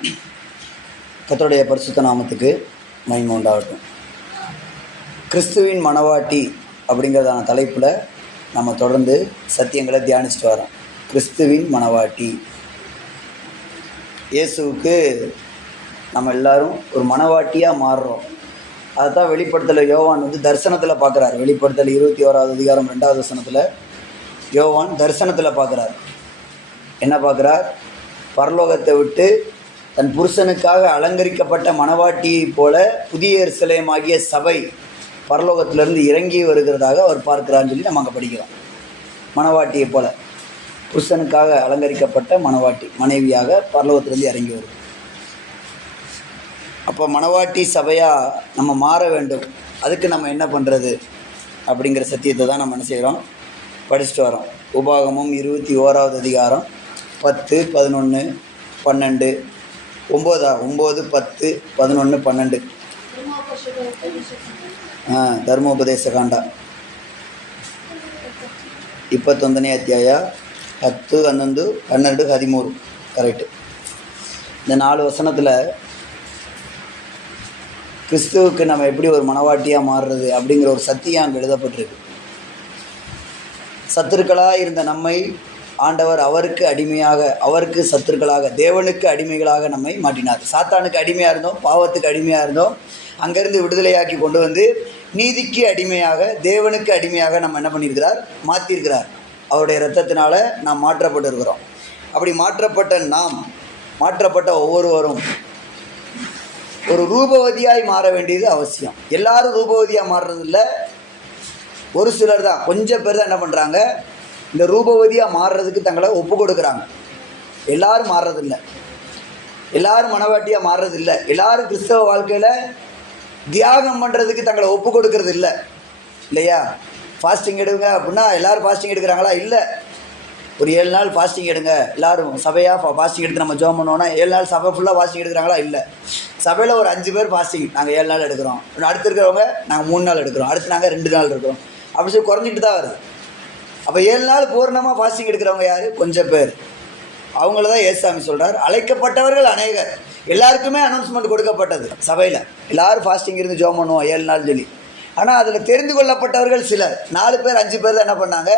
கர்த்தருடைய பரிசுத்த நாமத்துக்கு மகிமை உண்டாகட்டும். கிறிஸ்துவின் மணவாட்டி அப்படிங்கிறதான தலைப்பில் நம்ம தொடர்ந்து சத்தியங்களை தியானிச்சுட்டு வரோம். கிறிஸ்துவின் மணவாட்டி, இயேசுவுக்கு நம்ம எல்லாரும் ஒரு மணவாட்டியாக மாறுறோம். அதுதான் வெளிப்படுத்தல் யோவான் தரிசனத்தில் பார்க்குறாரு. வெளிப்படுத்தல் 21வது அதிகாரம் 2வது வசனத்தில் யோவான் தரிசனத்தில் பார்க்குறார். என்ன பார்க்குறார்? பரலோகத்தை விட்டு தன் புருஷனுக்காக அலங்கரிக்கப்பட்ட மணவாட்டியைப் போல புதிய எருசலேமாகிய சபை பரலோகத்திலிருந்து இறங்கி வருகிறதாக அவர் பார்க்கிறான்னு சொல்லி நம்ம அங்கே படிக்கிறோம். மணவாட்டியை போல புருஷனுக்காக அலங்கரிக்கப்பட்ட மணவாட்டி மனைவியாக பரலோகத்திலிருந்து இறங்கி வருது. அப்போ மணவாட்டி சபையாக நம்ம மாற வேண்டும். அதுக்கு நம்ம என்ன பண்ணுறது அப்படிங்கிற சத்தியத்தை தான் நம்ம என்ன செய்கிறோம், படிச்சுட்டு வரோம். உபாகமம் 21வது அதிகாரம் 10, 11, 12, 9, 10, 11, 12 ಧರ್ಮೋಪದೇಶ ಕಾಂಡ 21ನೇ ಅಧ್ಯಾಯ 10, 11, 12, 13 கரெக்டு. இந்த 4 வசனத்தில் கிறிஸ்துவுக்கு நம்ம எப்படி ஒரு மணவாட்டியாக மாறுறது அப்படிங்கிற ஒரு சத்தியம் அங்கே எழுதப்பட்டிருக்கு. சத்துருக்களாக இருந்த நம்மை ஆண்டவர் அவருக்கு அடிமையாக, அவருக்கு சத்துருக்களாக, தேவனுக்கு அடிமைகளாக நம்மை மாட்டினார். சாத்தானுக்கு அடிமையாக இருந்தோம், பாவத்துக்கு அடிமையாக இருந்தோம். அங்கேருந்து விடுதலையாக்கி கொண்டு வந்து நீதிக்கு அடிமையாக, தேவனுக்கு அடிமையாக நம்ம என்ன பண்ணியிருக்கிறார், மாற்றிருக்கிறார். அவருடைய இரத்தத்தினால நாம் மாற்றப்பட்டிருக்கிறோம். அப்படி மாற்றப்பட்ட ஒவ்வொருவரும் ஒரு ரூபவதியாய் மாற வேண்டியது அவசியம். எல்லாரும் ரூபவதியாக மாறுறதில்ல, ஒரு சிலர் தான், கொஞ்சம் பேர் தான் என்ன பண்ணுறாங்க, இந்த ரூபவதியாக மாறுறதுக்கு தங்களை ஒப்பு கொடுக்குறாங்க. எல்லாரும் மாறுறதில்லை, எல்லாரும் மணவாட்டியாக மாறுறதில்லை, எல்லாரும் கிறிஸ்தவ வாழ்க்கையில் தியாகம் பண்ணுறதுக்கு தங்களை ஒப்பு கொடுக்கறது இல்லை இல்லையா? ஃபாஸ்டிங் எடுங்க அப்படின்னா எல்லோரும் ஃபாஸ்டிங் எடுக்கிறாங்களா? இல்லை. ஒரு 7 நாள் ஃபாஸ்டிங் எடுங்க, எல்லோரும் சபையாக ஃபாஸ்டிங் எடுத்து நம்ம ஜோம் பண்ணோன்னா 7 நாள் சபை ஃபுல்லாக ஃபாஸ்டிங் எடுக்கிறாங்களா? இல்லை. சபையில் ஒரு 5 பேர் ஃபாஸ்டிங், நாங்கள் 7 நாள் எடுக்கிறோம். அடுத்து இருக்கிறவங்க நாங்கள் 3 நாள் எடுக்கிறோம், அடுத்து நாங்கள் 2 நாள் இருக்கிறோம். அப்படி சொல்லி குறைஞ்சிட்டு தான் வருது. அப்போ 7 நாள் பூர்ணமாக ஃபாஸ்டிங் எடுக்கிறவங்க யார்? கொஞ்சம் பேர். அவங்கள தான் ஏசாமி சொல்கிறார், அழைக்கப்பட்டவர்கள் அநேகர். எல்லாருக்குமே அனௌன்ஸ்மெண்ட் கொடுக்கப்பட்டது சபையில், எல்லோரும் ஃபாஸ்டிங் இருந்து ஜோம் பண்ணுவோம் 7 நாள் சொல்லி. ஆனால் அதில் தெரிந்து கொள்ளப்பட்டவர்கள் சிலர், 4 பேர் 5 பேர் தான் என்ன பண்ணாங்க,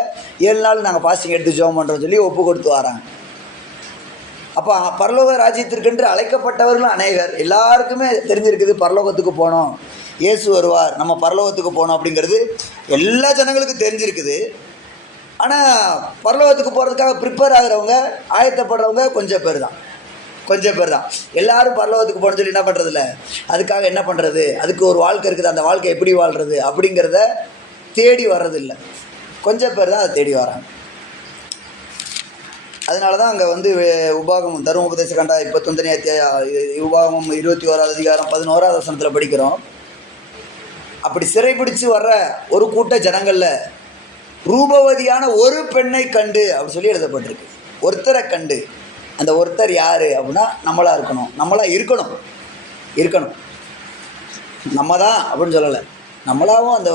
7 நாள் நாங்கள் ஃபாஸ்டிங் எடுத்து ஜோம் பண்ணுறோம் சொல்லி ஒப்பு கொடுத்து வராங்க. அப்போ பரலோக ராஜ்யத்திற்கென்று அழைக்கப்பட்டவர்களும் அநேகர். எல்லாருக்குமே தெரிஞ்சிருக்குது பரலோகத்துக்கு போனோம், இயேசு வருவார், நம்ம பரலோகத்துக்கு போனோம் அப்படிங்கிறது எல்லா ஜனங்களுக்கும் தெரிஞ்சிருக்குது. ஆனால் பரலோகத்துக்கு போகிறதுக்காக ப்ரிப்பேர் ஆகிறவங்க, ஆயத்தப்படுறவங்க கொஞ்சம் பேர் தான். எல்லாரும் பரலோகத்துக்கு போகணும்னு சொல்லி என்ன பண்ணுறதில்ல, அதுக்காக என்ன பண்ணுறது, அதுக்கு ஒரு வாழ்க்கை இருக்குது, அந்த வாழ்க்கை எப்படி வாழ்கிறது அப்படிங்கிறத தேடி வர்றதில்லை. கொஞ்சம் பேர் தான் அதை தேடி வராங்க. அதனால தான் அங்கே உபாகமம் தர்மோபதேச காண்டா 21ನೇ அத்தியாய உபாகமம் 21வது அதிகாரம் 11வது வசனத்தில் படிக்கிறோம். அப்படி சிறைப்பிடிச்சு வர்ற ஒரு கூட்ட ஜனங்களில் ரூபவதியான ஒரு பெண்ணை கண்டு அப்படி சொல்லி எழுதப்பட்டிருக்கு. ஒருத்தரை கண்டு, அந்த ஒருத்தர் யார் அப்படின்னா நம்மளாக இருக்கணும். நம்ம தான் அப்படின்னு சொல்லலை, நம்மளாகவும் அந்த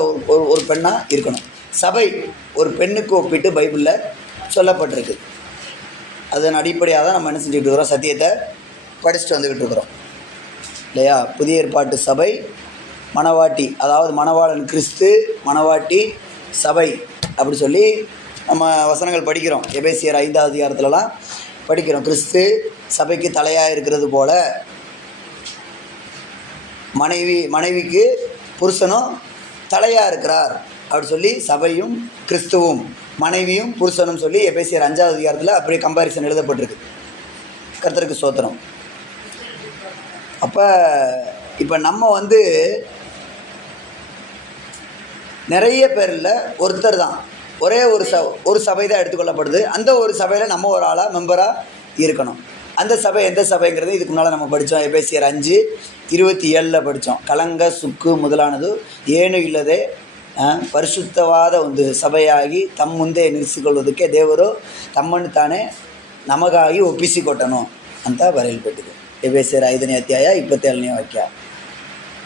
ஒரு பெண்ணாக இருக்கணும். சபை ஒரு பெண்ணுக்கு ஒப்பிட்டு பைபிளில் சொல்லப்பட்டிருக்கு. அதன் அடிப்படையாக தான் நம்ம என்ன செஞ்சுக்கிட்டு இருக்கிறோம், சத்தியத்தை படிச்சுட்டு வந்துக்கிட்டு இருக்கிறோம் இல்லையா? புதிய ஏற்பாட்டு சபை மணவாட்டி, அதாவது மணவாளன் கிறிஸ்து, மணவாட்டி சபை அப்படி சொல்லி நம்ம வசனங்கள் படிக்கிறோம். எபேசியர் 5வது அதிகாரத்துலலாம் படிக்கிறோம். கிறிஸ்து சபைக்கு தலையாக இருக்கிறது போல மனைவிக்கு புருஷனும் தலையாக இருக்கிறார் அப்படி சொல்லி சபையும் கிறிஸ்துவும் மனைவியும் புருஷனும் சொல்லி எபேசியர் 5வது அதிகாரத்தில் அப்படியே கம்பாரிசன் எழுதப்பட்டிருக்கு. கர்த்தருக்கு ஸ்தோத்திரம். அப்போ இப்போ நம்ம நிறைய பேரில் ஒருத்தர் தான், ஒரே ஒரு சபை தான் எடுத்துக்கொள்ளப்படுது. அந்த ஒரு சபையில் நம்ம ஒரு ஆளாக மெம்பராக இருக்கணும். அந்த சபை எந்த சபைங்கிறது இதுக்கு முன்னால் நம்ம படித்தோம். எபேசியர் 5:27 படித்தோம். ಕಲಂಗ ಸುಕ್ಕು ಮೊದಲಾನದು ಏನು ಇಲ್ಲದೆ ಪರಿಶುದ್ಧವಾದ ಒಂದು ಸಭೆಯಾಗಿ ತಮ್ಮ ಮುಂದೆ ನಿಲ್ಲಿಸಿಕೊಳ್ಳುವುದಕ್ಕೆ ದೇವರು ತಮ್ಮನ್ನು ತಾನೇ ನಮಗಾಗಿ ಒಪ್ಪಿಸಿಕೊಟ್ಟನು ಅಂತ ಬರೆಯಲ್ಪಟ್ಟಿದೆ. ಎಬೇಸಿಯರ್ 5ನೇ ಅಧ್ಯಾಯ 27ನೇ ವಾಕ್ಯ,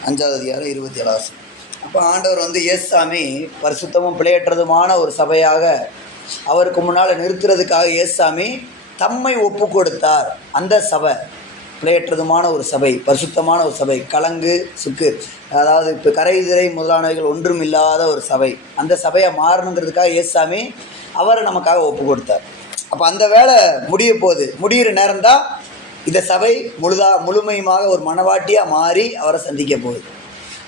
5வது அதிகாரம் 27 வசனம். அப்போ ஆண்டவர் இயேசுசாமி பரிசுத்தமும் பிழையற்றதுமான ஒரு சபையாக அவருக்கு முன்னால் நிறுத்துறதுக்காக இயேசுசாமி தம்மை ஒப்பு கொடுத்தார். அந்த சபை பிழையற்றதுமான ஒரு சபை, பரிசுத்தமான ஒரு சபை, கலங்கு சுக்கு, அதாவது இப்போ கரைதிரை முதலானவைகள் ஒன்றும் இல்லாத ஒரு சபை. அந்த சபையை மாறணுங்கிறதுக்காக இயேசுசாமி அவரை நமக்காக ஒப்பு கொடுத்தார். அப்போ அந்த வேலை முடிகிற நேரம்தான் இந்த சபை முழுமையுமாக ஒரு மனவாட்டியாக மாறி அவரை சந்திக்க போகுது.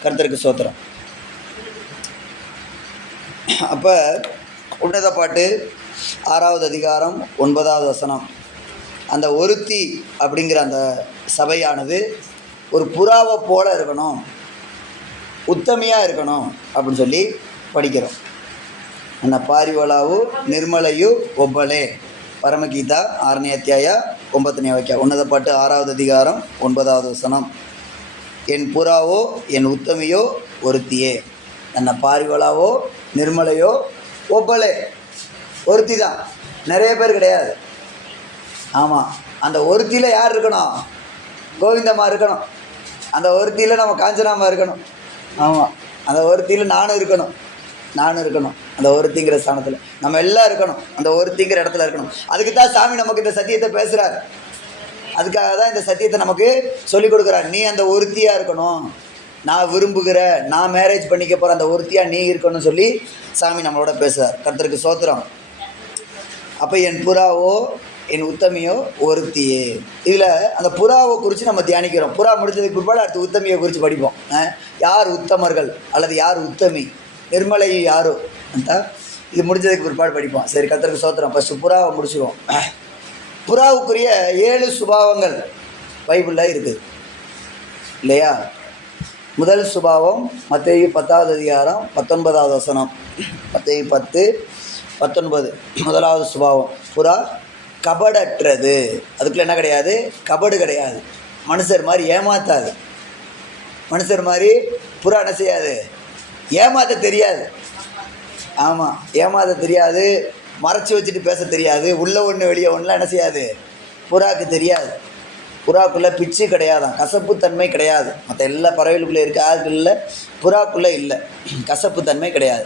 கர்த்தருக்கு ஸ்தோத்திரம். அப்போ உன்னத பாட்டு 6வது அதிகாரம் 9வது வசனம், அந்த ஒருத்தி அப்படிங்கிற அந்த சபையானது ஒரு புறாவை போல இருக்கணும், உத்தமையாக இருக்கணும் அப்படின்னு சொல்லி படிக்கிறோம். அந்த பாரிவளாவு நிர்மலையு ஒಬ್ಬಳೆ பரமகீதா 6ನೇ ಅಧ್ಯಾಯ 9ನೇ ವಾಕ್ಯ. ಉನ್ನತ ಪಾಠ 6வது அதிகாரம் 9வது வசனம். என் புறாவோ என் உத்தமையோ ஒருத்தியே, ನನ್ನ பாரிவளாவோ நிர்மலையோ ஒಬ್ಬಳೆ, ஒருத்தி தான், நிறைய பேர் கிடையாது. ஆமாம், அந்த ஒருத்தியில் யார் இருக்கணும்? கோவிந்தம்மா இருக்கணும். அந்த ஒருத்தியில் நம்ம காஞ்சனாமா இருக்கணும். ஆமாம், அந்த ஒருத்தியில் நானும் இருக்கணும். அந்த ஒருத்திங்கிற ஸ்தானத்தில் நம்ம எல்லாம் இருக்கணும். அந்த ஒருத்திங்கிற இடத்துல இருக்கணும். அதுக்கு தான் சாமி நமக்கு இந்த சத்தியத்தை பேசுகிறார். அதுக்காக தான் இந்த சத்தியத்தை நமக்கு சொல்லிக் கொடுக்குறார். நீ அந்த ஒருத்தியாக இருக்கணும், நான் விரும்புகிற, நான் மேரேஜ் பண்ணிக்க போகிற அந்த ஒருத்தியாக நீ இருக்கணும்னு சொல்லி சாமி நம்மளோட பேசுகிறார். கர்த்தருக்கு ஸ்தோத்திரம். அப்போ என் புறாவோ என் உத்தமையோ ஒருத்தியே, இதில் அந்த புறாவை குறித்து நம்ம தியானிக்கிறோம். புறா முடிஞ்சதுக்கு பிற்பாடு அடுத்து உத்தமியை குறித்து படிப்போம். யார் உத்தமர்கள் அல்லது யார் உத்தமி, நிர்மலை யாரோ அந்த இது முடிஞ்சதுக்கு பிற்பாடு படிப்போம். சரி, கர்த்தருக்கு ஸ்தோத்திரம். ஃபஸ்ட்டு புறாவை முடிச்சுக்குவோம். புறாவுக்குரிய 7 சுபாவங்கள் பைபிளில் இருக்குது இல்லையா? முதல் சுபாவம் மத்தேயு 10வது அதிகாரம் 19வது வசனம். மத்தேயு 10:19 முதலாவது சுபாவம், புறா கபடற்றது. அதுக்குள்ள என்ன கிடையாது? கபடு கிடையாது. மனுஷர் மாதிரி ஏமாத்தாது. மனுஷர் மாதிரி புறா என்ன செய்யாது? ஏமாற்ற தெரியாது. ஆமாம், ஏமாற்ற தெரியாது, மறைச்சி வச்சுட்டு பேச தெரியாது, உள்ளே ஒன்று வெளியே ஒன்றுலாம் என்ன செய்யாது? புறாவுக்கு தெரியாது. புறாக்குள்ளே பிச்சு கிடையாதான், கசப்புத்தன்மை கிடையாது. மற்ற எல்லா பறவைகளுக்குள்ளே இருக்க ஆளுக்குள்ள புறாக்குள்ளே இல்லை, கசப்புத்தன்மை கிடையாது.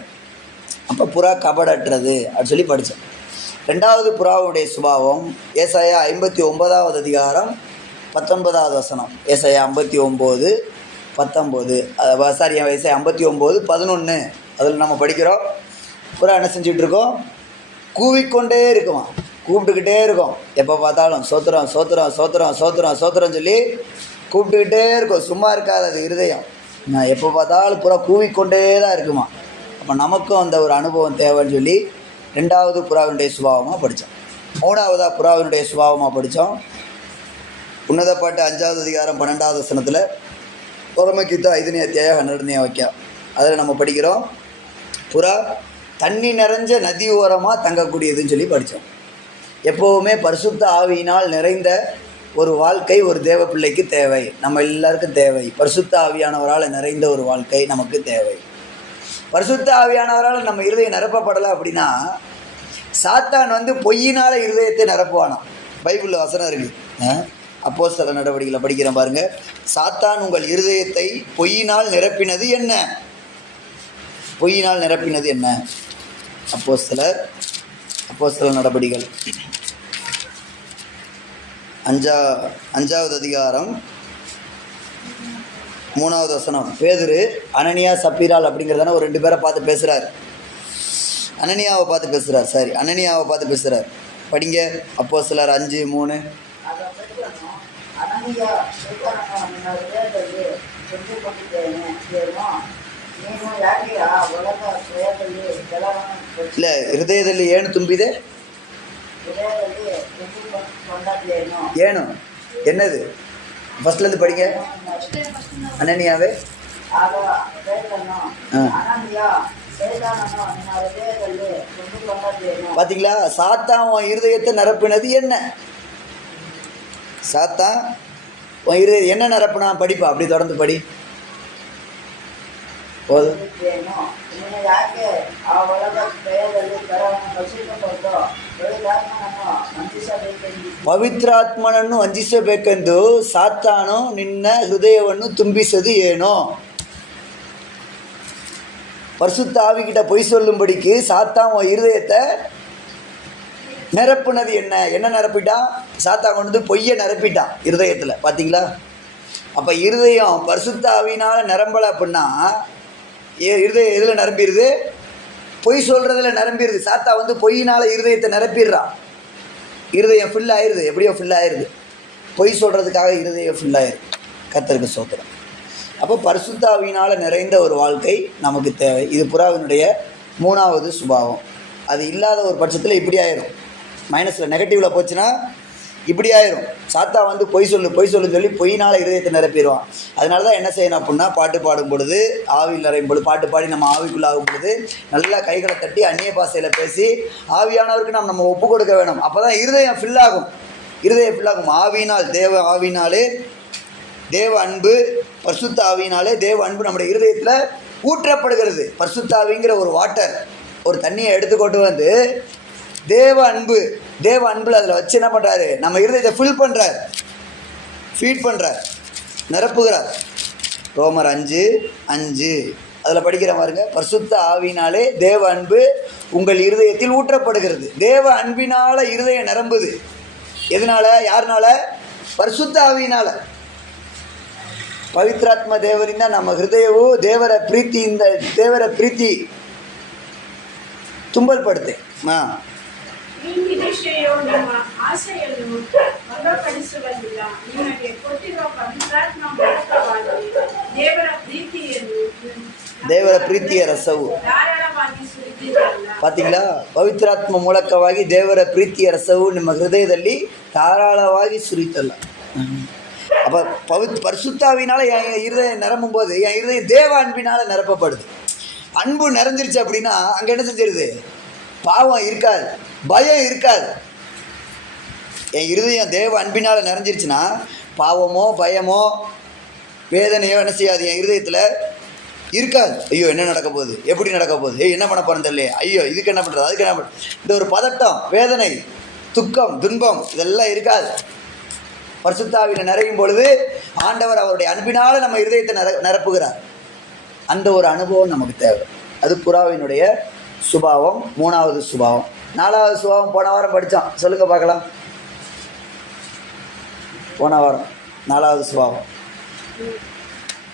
அப்போ புறா கபடற்றது அப்படின்னு சொல்லி படித்தோம். 2வது புறாவுடைய சுபாவம் ஏசாயா 59வது அதிகாரம் 19வது வசனம். ஏசாயா 59:19 சாரி ஏசாயா 59:11 அதில் நம்ம படிக்கிறோம். புறா என்ன செஞ்சுட்டு இருக்கோம்? கூவிக்கொண்டே இருக்குமா, கூப்பிட்டுக்கிட்டே இருக்கும். எப்போ பார்த்தாலும் சோத்திரம் சோத்திரம் சோத்திரம் சோத்திரம் சோத்திரம் சொல்லி கூப்பிட்டுக்கிட்டே இருக்கும். சும்மா இருக்காது அது இருதயம். எப்போ பார்த்தாலும் புறா கூவிக்கொண்டே தான் இருக்குமா. அப்போ நமக்கும் அந்த ஒரு அனுபவம் தேவைன்னு சொல்லி 2வது புறாவினுடைய சுபாவமாக படித்தோம். 3வதாக புறாவினுடைய சுபாவமாக படித்தோம். உன்னத பாட்டு 5வது அதிகாரம் 12வது வசனத்தில் பரமகீதா 5ನೇ ಅಧ್ಯಾಯ 12ನೇ ವಾಕ್ಯ. அதில் நம்ம படிக்கிறோம், புறா தண்ணி நிறைஞ்ச நதி ஓரமாக தங்கக்கூடியதுன்னு சொல்லி படித்தோம். எப்போவுமே பரிசுத்த ஆவியினால் நிறைந்த ஒரு வாழ்க்கை ஒரு தேவ பிள்ளைக்கு தேவை. நம்ம எல்லாருக்கும் தேவை. பரிசுத்த ஆவியானவரால் நிறைந்த ஒரு வாழ்க்கை நமக்கு தேவை. பரிசுத்த ஆவியானவரால் நம்ம இருதயம் நிரப்பப்படலை அப்படின்னா சாத்தான் பொய்யினால் இருதயத்தை நிரப்புவானாம். பைபிளில் வசனம் இருக்குது. அப்போஸ்தலர் நடவடிக்கையில் படிக்கிறேன் பாருங்கள். சாத்தான் உங்கள் இருதயத்தை பொய்யினால் நிரப்பினது என்ன? பொய்யினால் நிரப்பினது என்ன? அப்போஸ்தலர் நடவடிக்கைகள் 5வது அதிகாரம் 3வது வசனம். பேதுரு அனனியா சப்பீரால் அப்படிங்கிறதான ஒரு 2 பேரை பார்த்து பேசுகிறார். அனனியாவை பார்த்து பேசுகிறார். படிங்க அப்போஸ்தலர் 5:3. இல்லை, ಹೃದಯದಲ್ಲಿ ಏನು ತುಂಬಿದೆ? ಏನು என்னது? ஃபஸ்ட்லேருந்து படிங்க. அனனியாவே பார்த்தீங்களா? சாத்தான் உன் இருதயத்தை நிரப்பினது என்ன? சாத்தான் உன் இருதயம் என்ன நிரப்புனா? படிப்பா, அப்படி தொடர்ந்து படி. போதும். ಪವಿತ್ರಾತ್ಮನನ್ನು ವಂಚಿಸಬೇಕೆಂದು ಸಾತಾನು ನಿನ್ನ ಹೃದಯವನ್ನು ತುಂಬಿಸದು ಏನೋ? பரிசுத்த ஆவிக்கிட்ட பொய் சொல்லும்படிக்கு சாத்தான் உன் இருதயத்தை நிரப்புனது என்ன நிரப்பிட்டான்? சாத்தா கொண்டு வந்து பொய்யை நிரப்பிட்டான் இருதயத்தில். பார்த்தீங்களா? அப்போ இருதயம் பரிசுத்த ஆவியினால் நிரம்பலை அப்படின்னா இருதயம் எதில் நிரம்பிடுது? பொய் சொல்கிறதுல நிரம்பிடுது. சாத்தா வந்து பொய்யினால் இருதயத்தை நிரப்பிடுறான். இருதயம் ஃபில் ஆயிடுது. எப்படியோ ஃபில் ஆயிடுது. பொய் சொல்கிறதுக்காக இருதயம் ஃபில் ஆயிடுது. கர்த்தருக்கு ஸ்தோத்திரம். அப்போ பரிசுத்த ஆவியினால் நிறைந்த ஒரு வாழ்க்கை நமக்கு தேவை. இது புறாவினுடைய 3வது சுபாவம். அது இல்லாத ஒரு பட்சத்தில் இப்படி ஆயிரும். மைனஸில் நெகட்டிவில் போச்சுன்னா இப்படி ஆயிரும். சாத்தா வந்து பொய் சொல்லுன்னு சொல்லி பொய்னால் இருதயத்தை நிரப்பிடுவான். அதனால தான் என்ன செய்யணும் அப்படின்னா, பாட்டு பாடும் பொழுது, ஆவியில் நிறையும் பொழுது, பாட்டு பாடி நம்ம ஆவிக்குள்ளாகும் பொழுது நல்லா கைகளை தட்டி அந்நிய பாஷையில் பேசி ஆவியானவருக்கு நம்ம ஒப்பு கொடுக்க வேணும். அப்போ தான் இருதயம் ஃபில் ஆகும். ஆவியினால், ஆவியினாலே தேவ அன்பு, பரிசுத்த ஆவியினாலே தேவ அன்பு நம்முடைய இருதயத்தில் ஊற்றப்படுகிறது. பரிசுத்த ஆவிங்கிற ஒரு வாட்டர், ஒரு தண்ணியை எடுத்துக்கொண்டு வந்து தேவ அன்பில் அதில் வச்சு என்ன பண்ணுறாரு? நம்ம இருதயத்தை ஃபீட் பண்ணுறார், நிரப்புகிறார். ரோமர் 5:5 அதில் படிக்கிற பாருங்க. பரிசுத்த ஆவியினாலே தேவ அன்பு உங்கள் இருதயத்தில் ஊற்றப்படுகிறது. தேவ அன்பினால் இருதயம் நிரம்புது. எதனால? யாருனால? பரிசுத்த ஆவியினால். ಪವಿತ್ರಾತ್ಮ ದೇವರಿಂದ ನಮ್ಮ ಹೃದಯವು ದೇವರ ಪ್ರೀತಿ ತುಂಬಲ್ಪಡುತ್ತೆ. ಈ ನಿರೀಕ್ಷೆಯು ನಿಮ್ಮ ಆಸೆಯನ್ನು ಭಂಗಪಡಿಸುವುದಿಲ್ಲ. ನಿಮಗೆ ಕೊಟ್ಟಿರುವ ಪವಿತ್ರಾತ್ಮ ಮೂಲಕವಾಗಿ ದೇವರ ಪ್ರೀತಿಯ ರಸವು ಧಾರಾಳವಾಗಿ ಸುರಿದಿದೆಯಲ್ಲ. ಪಾತಿங்களா? ಪವಿತ್ರಾತ್ಮ ಮೂಲಕವಾಗಿ ದೇವರ ಪ್ರೀತಿಯ ರಸವು ನಿಮ್ಮ ಹೃದಯದಲ್ಲಿ ಧಾರಾಳವಾಗಿ ಸುರಿತಲ್ಲ. அப்போ பரிசுத்தாவினால் என் இருதயம் நிரம்பும் போது என் இருதயம் தேவ அன்பினால் நிரப்பப்படுது. அன்பு நிறைஞ்சிருச்சு அப்படின்னா அங்கே என்ன செஞ்சிருது? பாவம் இருக்காது, பயம் இருக்காது. என் இருதயம் தேவ அன்பினால் நிறைஞ்சிருச்சுன்னா பாவமோ பயமோ வேதனையோ என்ன செய்யாது? என் இருதயத்தில் இருக்காது. ஐயோ என்ன நடக்க போகுது, எப்படி நடக்க போகுது, என்ன பண்ண போகிறேன் தெரியல, ஐயோ இதுக்கு என்ன பண்ணுறது, அதுக்கு என்ன பண்ணுறது, இந்த ஒரு பதட்டம், வேதனை, துக்கம், துன்பம் இதெல்லாம் இருக்காது. பரிசுத்த ஆவியில் நிறையும் பொழுது ஆண்டவர் அவருடைய அன்பினால் நம்ம இருதயத்தை நிரப்புகிறார். அந்த ஒரு அனுபவம் நமக்கு தேவை. அது புறாவினுடைய சுபாவம். 3வது சுபாவம். 4வது சுபாவம் போன வாரம் படித்தோம். சொல்லுங்க பார்க்கலாம். போன வாரம் 4வது சுபாவம்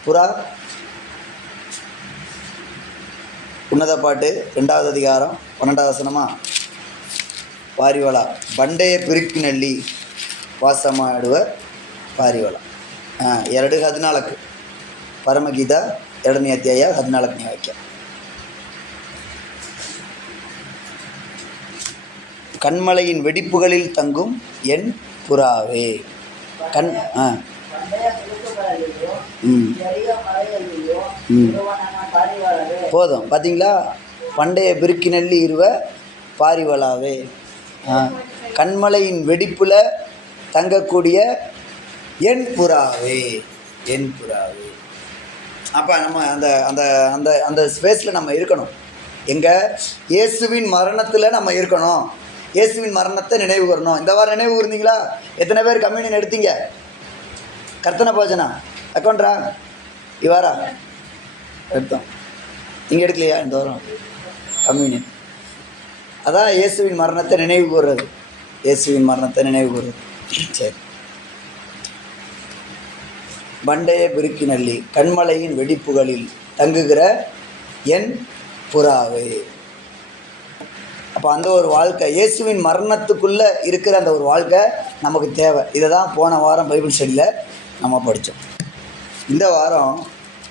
புறா. உன்னத பாட்டு 2வது அதிகாரம் 12வது வசனமா? ಪಾರಿವಾಳ ಬಂಡೆಯ ಬಿರುಕಿನಲ್ಲಿ ವಾಸ ಮಾಡುವ ಪಾರಿವಾಳ. 2:14 ಪರಮಗೀತ 2ನೇ ಅಧ್ಯಾಯ 14ನೇ ವಾಕ್ಯ. கண்மலையின் வெடிப்புகளில் தங்கும் என் புறாவே. போதும். பார்த்தீங்களா? பண்டைய பிருக்கினல்லி இருவ பாரிவளாவே. கண்மலையின் வெடிப்பில் தங்கக்கூடிய என் புறாவே, என் புறாவே. அப்போ நம்ம அந்த அந்த அந்த அந்த ஸ்பேஸில் நம்ம இருக்கணும். எங்கே? இயேசுவின் மரணத்தில் நம்ம இருக்கணும். இயேசுவின் மரணத்தை நினைவு கூறணும். இந்த வாரம் நினைவு கூர்ந்தீங்களா? எத்தனை பேர் கம்யூனியன் எடுத்தீங்க? கர்த்தனை போஜனா அக்கௌண்ட்ரா இவாரா எடுத்தோம். நீங்கள் எடுக்கலையா இந்த வாரம் கம்யூனியன்? அதான் இயேசுவின் மரணத்தை நினைவு கூறுறது. இயேசுவின் மரணத்தை நினைவு கூறுறது. சரி. பண்டைய பிருக்கினல்லி கண்மலையின் வெடிப்புகளில் தங்குகிற என் புறாவே. அப்போ அந்த ஒரு வாழ்க்கை, இயேசுவின் மரணத்துக்குள்ளே இருக்கிற அந்த ஒரு வாழ்க்கை நமக்கு தேவை. இதை தான் போன வாரம் பைபிள் ஸ்டடியில் நம்ம படித்தோம். இந்த வாரம்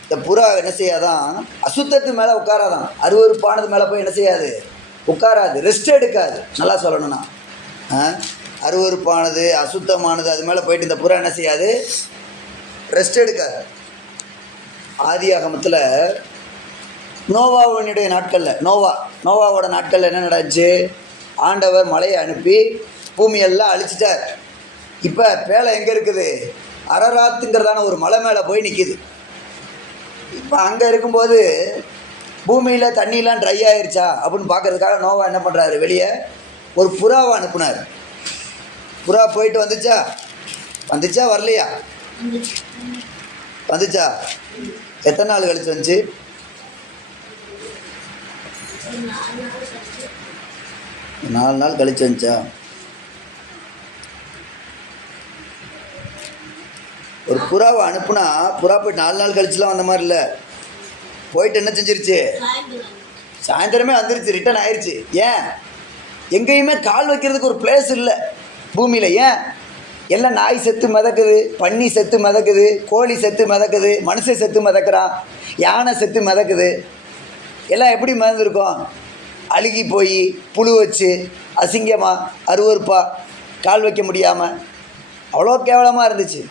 இந்த புறா என்ன செய்யாதான்? அசுத்தத்து மேலே உட்காராதான். அருவருப்பானது மேலே போய் என்ன செய்யாது? உட்காராது, ரெஸ்ட் எடுக்காது. நல்லா சொல்லணும்னா அருவருப்பானது அசுத்தமானது அது மேலே போயிட்டு இந்த புறா என்ன செய்யாது? ரெஸ்ட் எடுக்காது. ஆதியாகமத்தில் நோவாவினுடைய நாட்களில் நோவாவோட நாட்களில் என்ன நடந்துச்சு? ஆண்டவர் மழையை அனுப்பி பூமியெல்லாம் அழிச்சிட்டார். இப்போ பேலை எங்கே இருக்குது? அரராத்துங்கிறதான ஒரு மலை மேலே போய் நிற்கிது. இப்போ அங்கே இருக்கும்போது பூமியில் தண்ணியெலாம் ட்ரை ஆயிடுச்சா அப்படின்னு பார்க்கறதுக்காக நோவா என்ன பண்ணுறாரு? வெளியே ஒரு புறாவை அனுப்புனார். புறா போயிட்டு வந்துச்சா வரலையா? வந்துச்சா? எத்தனை நாள் கழிச்சு வந்துச்சு? 4 நாள் கழிச்சு வந்துச்சா? ஒரு புறாவை அனுப்புனா புறா போயிட்டு 4 நாள் கழிச்சுலாம் வந்த மாதிரி இல்லை. போயிட்டு என்ன செஞ்சிருச்சு? சாயந்தரமே வந்துருச்சு, ரிட்டர்ன் ஆயிடுச்சு. ஏன்? எங்கேயுமே கால் வைக்கிறதுக்கு ஒரு பிளேஸ் இல்லை பூமியில். ஏன்? எல்லாம் நாய் செத்து மிதக்குது, பன்னி செத்து மிதக்குது, கோழி செத்து மிதக்குது, மனுஷன் செத்து மிதக்கிறான், யானை செத்து மிதக்குது. எல்லாம் எப்படி மிதந்துருக்கோம்? அழுகி போய் புழு வச்சு அசிங்கமாக அருவறுப்பாக கால் வைக்க முடியாமல் அவ்வளோ கேவலமாக இருந்துச்சு.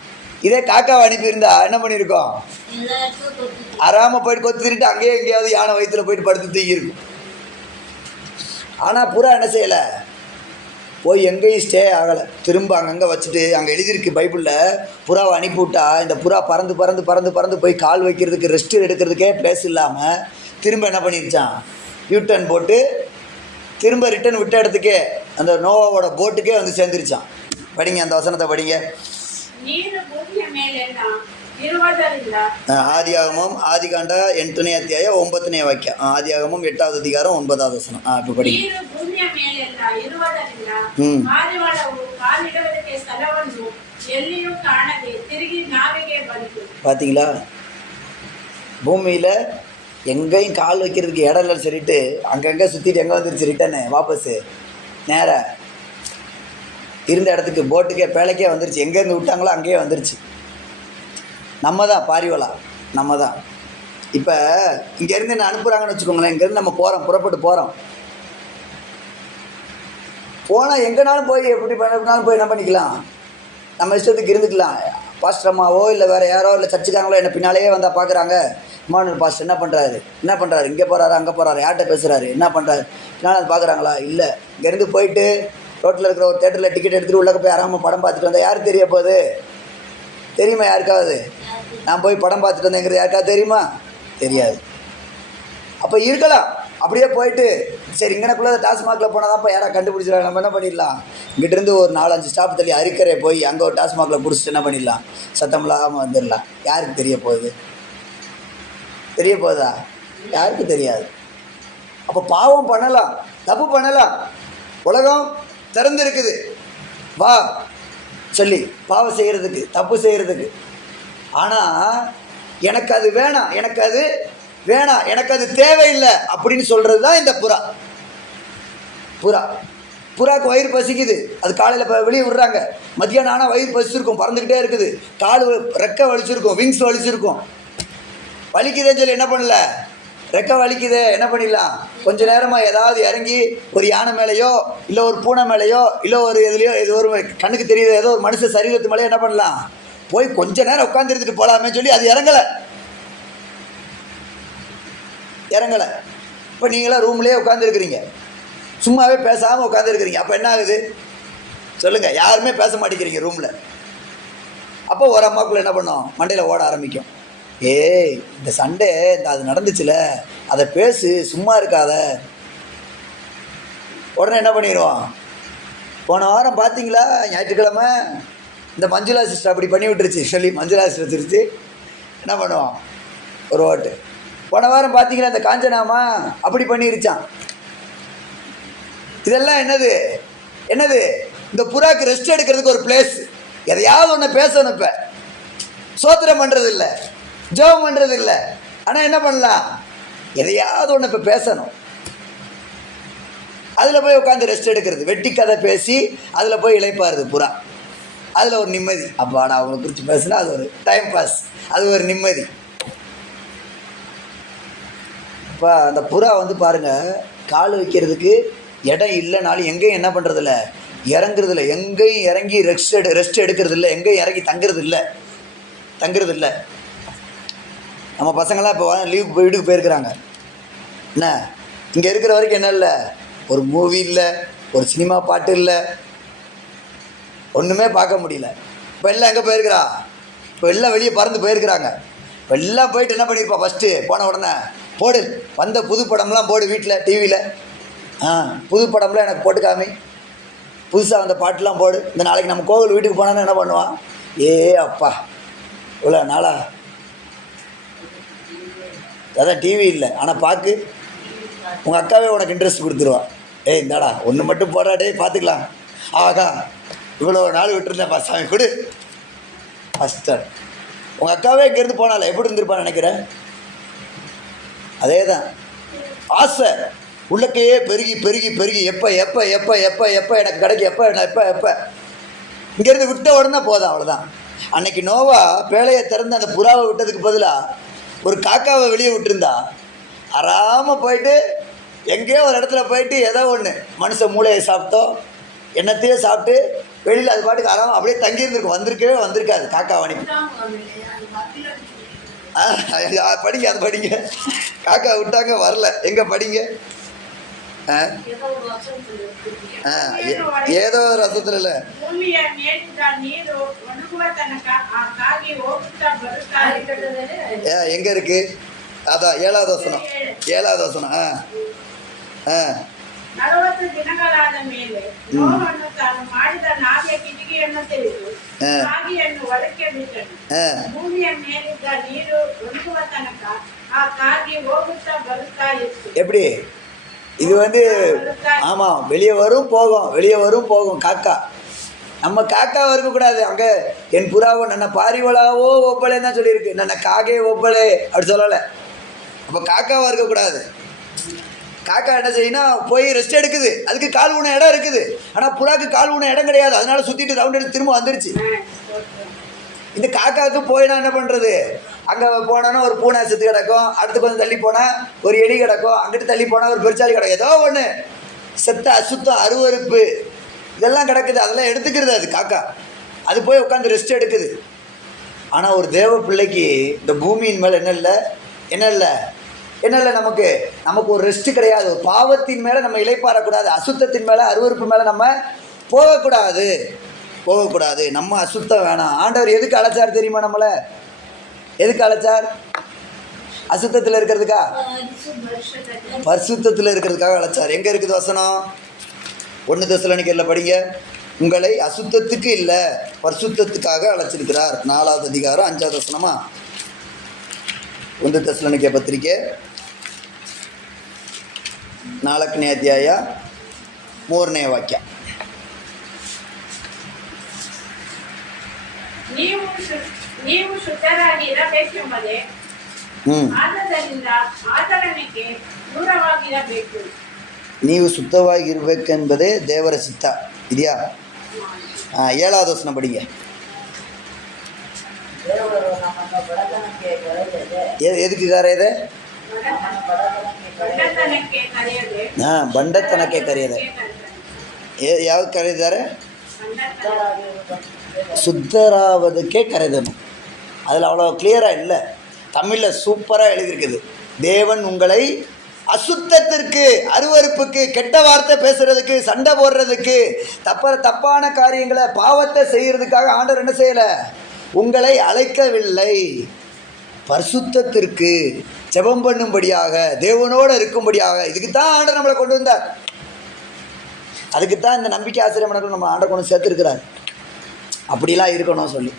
இதே காக்காவை அனுப்பியிருந்தா என்ன பண்ணியிருக்கோம்? அறாமல் போயிட்டு கொத்து திருட்டு அங்கேயே எங்கேயாவது யானை வயிற்றுல போயிட்டு படுத்து தூங்கியிருக்கும். ஆனால் புறா என்ன செய்யலை, போய் எங்கேயும் ஸ்டே ஆகலை. திரும்ப அங்கங்கே வச்சுட்டு, அங்கே எழுதியிருக்கு பைபிளில், புறாவை அனுப்பிவிட்டா இந்த புறா பறந்து பறந்து பறந்து பறந்து போய் கால் வைக்கிறதுக்கு ரெஸ்ட் எடுக்கிறதுக்கே பிளேஸ் இல்லாமல் திரும்ப என்ன பண்ணிருச்சான்? யூட்டர்ன் போட்டு திரும்ப ரிட்டர்ன் விட்ட இடத்துக்கே அந்த நோவாவோட போட்டுக்கே வந்து சேர்ந்துருச்சான். படிங்க அந்த வசனத்தை படிங்க. ஆதியாகமம் ஆதிகாண்ட 8ನೇ அத்தியாய 9ನೇ ವಾಕ್ಯ. ஆதியாகமம் 8வது அதிகாரம் 9வது வசனம். இப்போ படிங்க. பார்த்தீங்களா? பூமியில் எங்கேயும் கால் வைக்கிறதுக்கு இடம் இல்லைன்னு சொல்லிட்டு அங்கங்கே சுற்றிட்டு எங்கே வந்துருச்சு? ரிட்டர்னு வாபஸு நேராக இருந்த இடத்துக்கு போட்டுக்கே பேழைக்கே வந்துருச்சு. எங்கேருந்து விட்டாங்களோ அங்கேயே வந்துருச்சு. நம்ம தான் பாரிவலா, நம்ம தான். இப்போ இங்கேருந்து என்ன அனுப்புகிறாங்கன்னு வச்சுக்கோங்களேன். இங்கேருந்து நம்ம போகிறோம், புறப்பட்டு போகிறோம். போனால் எங்கேனாலும் போய் எப்படி பண்ணாலும் போய் என்ன பண்ணிக்கலாம், நம்ம இஷ்டத்துக்கு இருந்துக்கலாம். பாஸ்டரம்மாவோ இல்லை வேறு யாரோ இல்லை சர்ச்சுக்காங்களோ என்ன பின்னாலேயே வந்தால் பார்க்குறாங்க. இமானுவேல் பாஸ்டர் என்ன பண்ணுறாரு, இங்கே போகிறாரு அங்கே போகிறாரு, யார்கிட்ட பேசுகிறாரு, என்ன பண்ணுறாரு, பின்னால் அது பார்க்குறாங்களா? இல்லை. இங்கேருந்து போயிட்டு ரோட்டில் இருக்கிற ஒரு தேட்டரில் டிக்கெட் எடுத்துகிட்டு உள்ளே போய் ஆறாமல் படம் பார்த்துட்டு வந்தால் யாருக்கு தெரிய போகுது? தெரியுமா யாருக்காவது? நான் போய் படம் பார்த்துட்டு வந்தேங்கிறது யாருக்காவது தெரியுமா? தெரியாது. அப்போ இருக்கலாம். அப்படியே போயிட்டு சரி இங்கனக்குள்ளே டாஸ்மாகில் போனால் தான் இப்போ யாராவது கண்டுபிடிச்சிடலாம். நம்ம என்ன பண்ணிடலாம், இங்கிட்டிருந்து ஒரு 4-5 ஸ்டாப் தள்ளி அரிக்கரை போய் அங்கே ஒரு டாஸ்மாகில் பிடிச்சிட்டு என்ன பண்ணிடலாம், சத்தம் இல்லாமல் வந்துடலாம். யாருக்கு தெரிய போகுது? தெரிய போகுதா? யாருக்கு தெரியாது. அப்போ பாவம் பண்ணலாம், தப்பு பண்ணலாம். உலகம் திறந்துருக்குது வா சொல்லி பாவம் செய்கிறதுக்கு, தப்பு செய்கிறதுக்கு. ஆனால் எனக்கு அது வேணாம், எனக்கு அது வேணாம், எனக்கு அது தேவையில்லை அப்படின்னு சொல்கிறது தான் இந்த புறாக்கு வயிறு பசிக்குது. அது காலையில் இப்போ வெளியே விடுறாங்க, மத்தியானம் ஆனால் வயிறு பசிச்சிருக்கும், பறந்துக்கிட்டே இருக்குது, கால் ரெக்கை வலிச்சிருக்கும், விங்ஸ் வலிச்சிருக்கும். வலிக்குதேன்னு சொல்லி என்ன பண்ணல, ரெக்கை வலிக்குதே என்ன பண்ணிடலாம், கொஞ்ச நேரமாக ஏதாவது இறங்கி ஒரு யானை மேலேயோ இல்லை ஒரு பூனை மேலேயோ இல்லை ஒரு இதுலையோ இது ஒரு கண்ணுக்கு தெரியுது ஏதோ ஒரு மனுஷ சரீரத்து மேலேயோ என்ன பண்ணலாம், போய் கொஞ்ச நேரம் உட்காந்துருந்துட்டு போகலாமே சொல்லி அது இறங்கலை. இப்போ நீங்களாம் ரூம்லேயே உட்காந்துருக்குறீங்க, சும்மாவே பேசாமல் உட்காந்துருக்குறீங்க. அப்போ என்ன ஆகுது சொல்லுங்கள்? யாருமே பேச மாட்டேங்கிறீங்க ரூமில். அப்போ ஒரு அம்மாக்குள்ளே என்ன பண்ணோம், மண்டையில் ஓட ஆரம்பிக்கும். ஏய் இந்த சண்டே அது நடந்துச்சுல, அதை பேசு, சும்மா இருக்காத. உடனே என்ன பண்ணிடுவோம், போன வாரம் பார்த்தீங்களா ஞாயிற்றுக்கிழமை இந்த மஞ்சுளா சிஸ்டர் அப்படி பண்ணி விட்டுருச்சு சொல்லி மஞ்சுளா சிஸ்டர் திருச்சி என்ன பண்ணுவோம், ஒரு ஓட்டு. போன வாரம் பார்த்தீங்களா இந்த காஞ்சனாமா அப்படி பண்ணிருச்சான். இதெல்லாம் என்னது இந்த புறாக்கு ரெஸ்ட் எடுக்கிறதுக்கு ஒரு பிளேஸ். எதையாவது ஒன்று பேசணும். இப்போ சோத்திரம் பண்ணுறது இல்லை, ஜெபம் பண்ணுறது இல்லை, ஆனால் என்ன பண்ணலாம், எதையாவது ஒன்று இப்போ பேசணும். அதில் போய் உட்காந்து ரெஸ்ட் எடுக்கிறது, வெட்டி கதை பேசி அதில் போய் இளைப்பாருது புறா. அதில் ஒரு நிம்மதி. அப்போ ஆனால் அவங்களை குறித்து பேசுனா அது ஒரு டைம் பாஸ், அது ஒரு நிம்மதி. இப்போ அந்த புறா வந்து பாருங்கள், கால் வைக்கிறதுக்கு இடம் இல்லைனாலும் எங்கேயும் என்ன பண்ணுறதில்ல, இறங்குறதில்ல. எங்கேயும் இறங்கி ரெஸ்ட் எடுக்கிறது இல்லை, எங்கேயும் இறங்கி தங்குறது இல்லை. நம்ம பசங்களாம் இப்போ லீவ் வீட்டுக்கு போயிருக்கிறாங்க. என்ன இங்கே இருக்கிற வரைக்கும் என்ன இல்லை, ஒரு மூவி இல்லை, ஒரு சினிமா பாட்டு இல்லை, ஒன்றுமே பார்க்க முடியல. இப்போ எல்லாம் எங்கே போயிருக்கிறா, இப்போ எல்லாம் வெளியே பறந்து போயிருக்கிறாங்க. இப்போ எல்லாம் போயிட்டு என்ன பண்ணியிருப்பா, ஃபஸ்ட்டு போன உடனே போடு வந்த புது படம்லாம் போடு வீட்டில் டிவியில். புது படம்லாம் எனக்கு போட்டு காமி, புதுசாக வந்த பாட்டுலாம் போடு. இந்த நாளைக்கு நம்ம கோவில் வீட்டுக்கு போனான்னு என்ன பண்ணுவான், ஏ அப்பா இவ்வளோ நாளா அதான் டிவி இல்லை, ஆனால் பார்க்கு உங்கள் அக்காவே உனக்கு இன்ட்ரெஸ்ட் கொடுத்துருவான். ஏய் இந்தாடா ஒன்று மட்டும் போடா டேய் பார்த்துக்கலாம். ஆகா இவ்வளோ நாள் விட்டுருந்தேன்ப்பா சாமி கொடு. ஃபஸ்ட்டு உங்கள் அக்காவே இங்கேருந்து போனால எப்படி இருந்திருப்பான்னு நினைக்கிறேன். அதே தான் ஆசை உள்ளக்கையே பெருகி பெருகி பெருகி எப்போ எப்போ எப்போ எப்போ எப்போ எனக்கு கிடைக்கும், எப்போ எப்போ எப்போ இங்கேருந்து விட்ட உடனே போதும், அவ்வளோதான். அன்னைக்கு நோவா பேழையை திறந்து அந்த புறாவை விட்டதுக்கு பதிலாக ஒரு காக்காவை வெளியே விட்டுருந்தா ஆறாமல் போயிட்டு எங்கேயோ ஒரு இடத்துல போயிட்டு ஏதோ ஒன்று மனுஷ மூளையை சாப்பிட்டோ என்னத்தையோ சாப்பிட்டு வெளியில் அது பாட்டுக்கு ஆறாமல் அப்படியே தங்கியிருந்துருக்கும், வந்திருக்கவே வந்திருக்காது காக்காவாணி. படிங்க அது படிங்க. காக்கா விட்டாங்க வரல, எங்கே படிங்க. ஏதோ ஒரு ரசத்தில் இல்லை எங்கே இருக்கு அதான் 7வது வசனம். 7வது வசனம். 40 ದಿನಗಳಾದ ಮೇಲೆ ನೋಹನು ತಾನು ಮಾಡಿದ ನಾವೆಯ ಕಿಟಿಕಿಯನ್ನು ತೆಗೆದು ಕಾಗೆಯನ್ನು ಹೊರಕ್ಕೆ ಬಿಟ್ಟನು. ಭೂಮಿಯ ಮೇಲಿದ್ದ ನೀರು ಒಣಗುವ ತನಕ ಆ ಕಾಗೆ ಹೋಗುತ್ತಾ ಬರುತ್ತಾ ಇತ್ತು. எப்படி இது வந்து ஆமாம் வெளியே வரும் போகும், வெளியே வரும் போகும். காக்கா நம்ம காக்காவை இருக்கக்கூடாது. அங்கே என் புறாவோ நன்ன பாரிவளாவோ ஒப்பலேன்னு தான் சொல்லியிருக்கு, நன்ன காகே ஒப்பலே அப்படி சொல்லலை. அப்போ காக்காவாக இருக்கக்கூடாது. காக்கா என்ன செய்யணும், போய் ரெஸ்ட் எடுக்குது, அதுக்கு கால் ஊன இடம் இருக்குது. ஆனால் புறாக்கு கால் ஊன இடம் கிடையாது, அதனால சுற்றிட்டு ரவுண்ட் எடுத்து திரும்ப வந்துருச்சு. இந்த காக்காவுக்கு போயினா என்ன பண்ணுறது, அங்கே போனோன்னா ஒரு பூனை செத்து கிடக்கும், அடுத்து கொஞ்சம் தள்ளி போனால் ஒரு எலி கிடக்கும், அங்கிட்டு தள்ளி போனால் ஒரு பெருச்சாலி கிடக்கும், ஏதோ ஒன்று செத்த அசுத்தம் அருவறுப்பு இதெல்லாம் கிடக்குது, அதெல்லாம் எடுத்துக்கிறது அது காக்கா. அது போய் உட்காந்து ரெஸ்ட் எடுக்குது. ஆனால் ஒரு தேவ பிள்ளைக்கு இந்த பூமியின் மேலே என்ன இல்லை என்ன இல்லை என்ன இல்லை நமக்கு ஒரு ரெஸ்ட்டு கிடையாது. ஒரு பாவத்தின் மேலே நம்ம இளைப்பாறக்கூடாது, அசுத்தத்தின் மேலே அருவறுப்பு மேலே நம்ம போகக்கூடாது. நம்ம அசுத்தம் வேணாம். ஆண்டவர் எதுக்கு அழைச்சார் தெரியுமா? நம்மளை எதுக்கு அழைச்சார்? அசுத்தத்தில் இருக்கிறதுக்கா? பரிசுத்தத்தில் இருக்கிறதுக்காக அழைச்சார். எங்கே இருக்குது வசனம்? 1 தெசலோனிக்கேயர்ல படிங்க. உங்களை அசுத்தத்துக்கு இல்லை பரிசுத்தத்துக்காக அழைச்சிருக்கிறார். 4வது அதிகாரம் 5வது வசனமா? 1 தெசலோனிக்கேயர் ಪತ್ರಿಕೆ 4ನೇ ಅಧ್ಯಾಯ 3ನೇ ವಾಕ್ಯ. ನೀವು ಶುದ್ಧರಾಗಿ ಇರಬೇಕೆಂಬುದೇ ಆದದರಿಂದ ಆಚರಣೆಗೆ ದೂರವಾಗಿರಬೇಕು. ನೀವು ಸುತ್ತವಾಗಿರ್ಬೇಕೆಂಬುದೇ ದೇವರ ಚಿತ್ತ ಇದೆಯಾ? 7வது ವಚನ படிங்க. எதுக்கு கரையுது? ಬಂಡತನಕ್ಕೆ ಕರೆಯದೆ. ಯಾವ್ದು ಕರೆದಿದ್ದಾರೆ? சுத்தராவதுக்கே கரைதணும். அதில் அவ்வளோ கிளியராக இல்லை, தமிழில் சூப்பராக எழுதியிருக்குது. தேவன் உங்களை அசுத்தத்திற்கு, அருவறுப்புக்கு, கெட்ட வார்த்தை பேசுறதுக்கு, சண்டை போடுறதுக்கு, தப்பான காரியங்களை பாவத்தை செய்கிறதுக்காக ஆண்டவர் என்ன செய்யலை, உங்களை அழைக்கவில்லை. பரிசுத்தத்திற்கு, ஜெபம் பண்ணும்படியாக, தேவனோடு இருக்கும்படியாக. இதுக்கு தான் ஆண்டவர் நம்மளை கொண்டு வந்தார். அதுக்கு தான் இந்த நம்பிக்கை ஆசிரியர் நம்ம ஆண்டவர் கொண்டு சேர்த்துருக்கிறார். அப்படிலாம் இருக்கணும் சொல்லி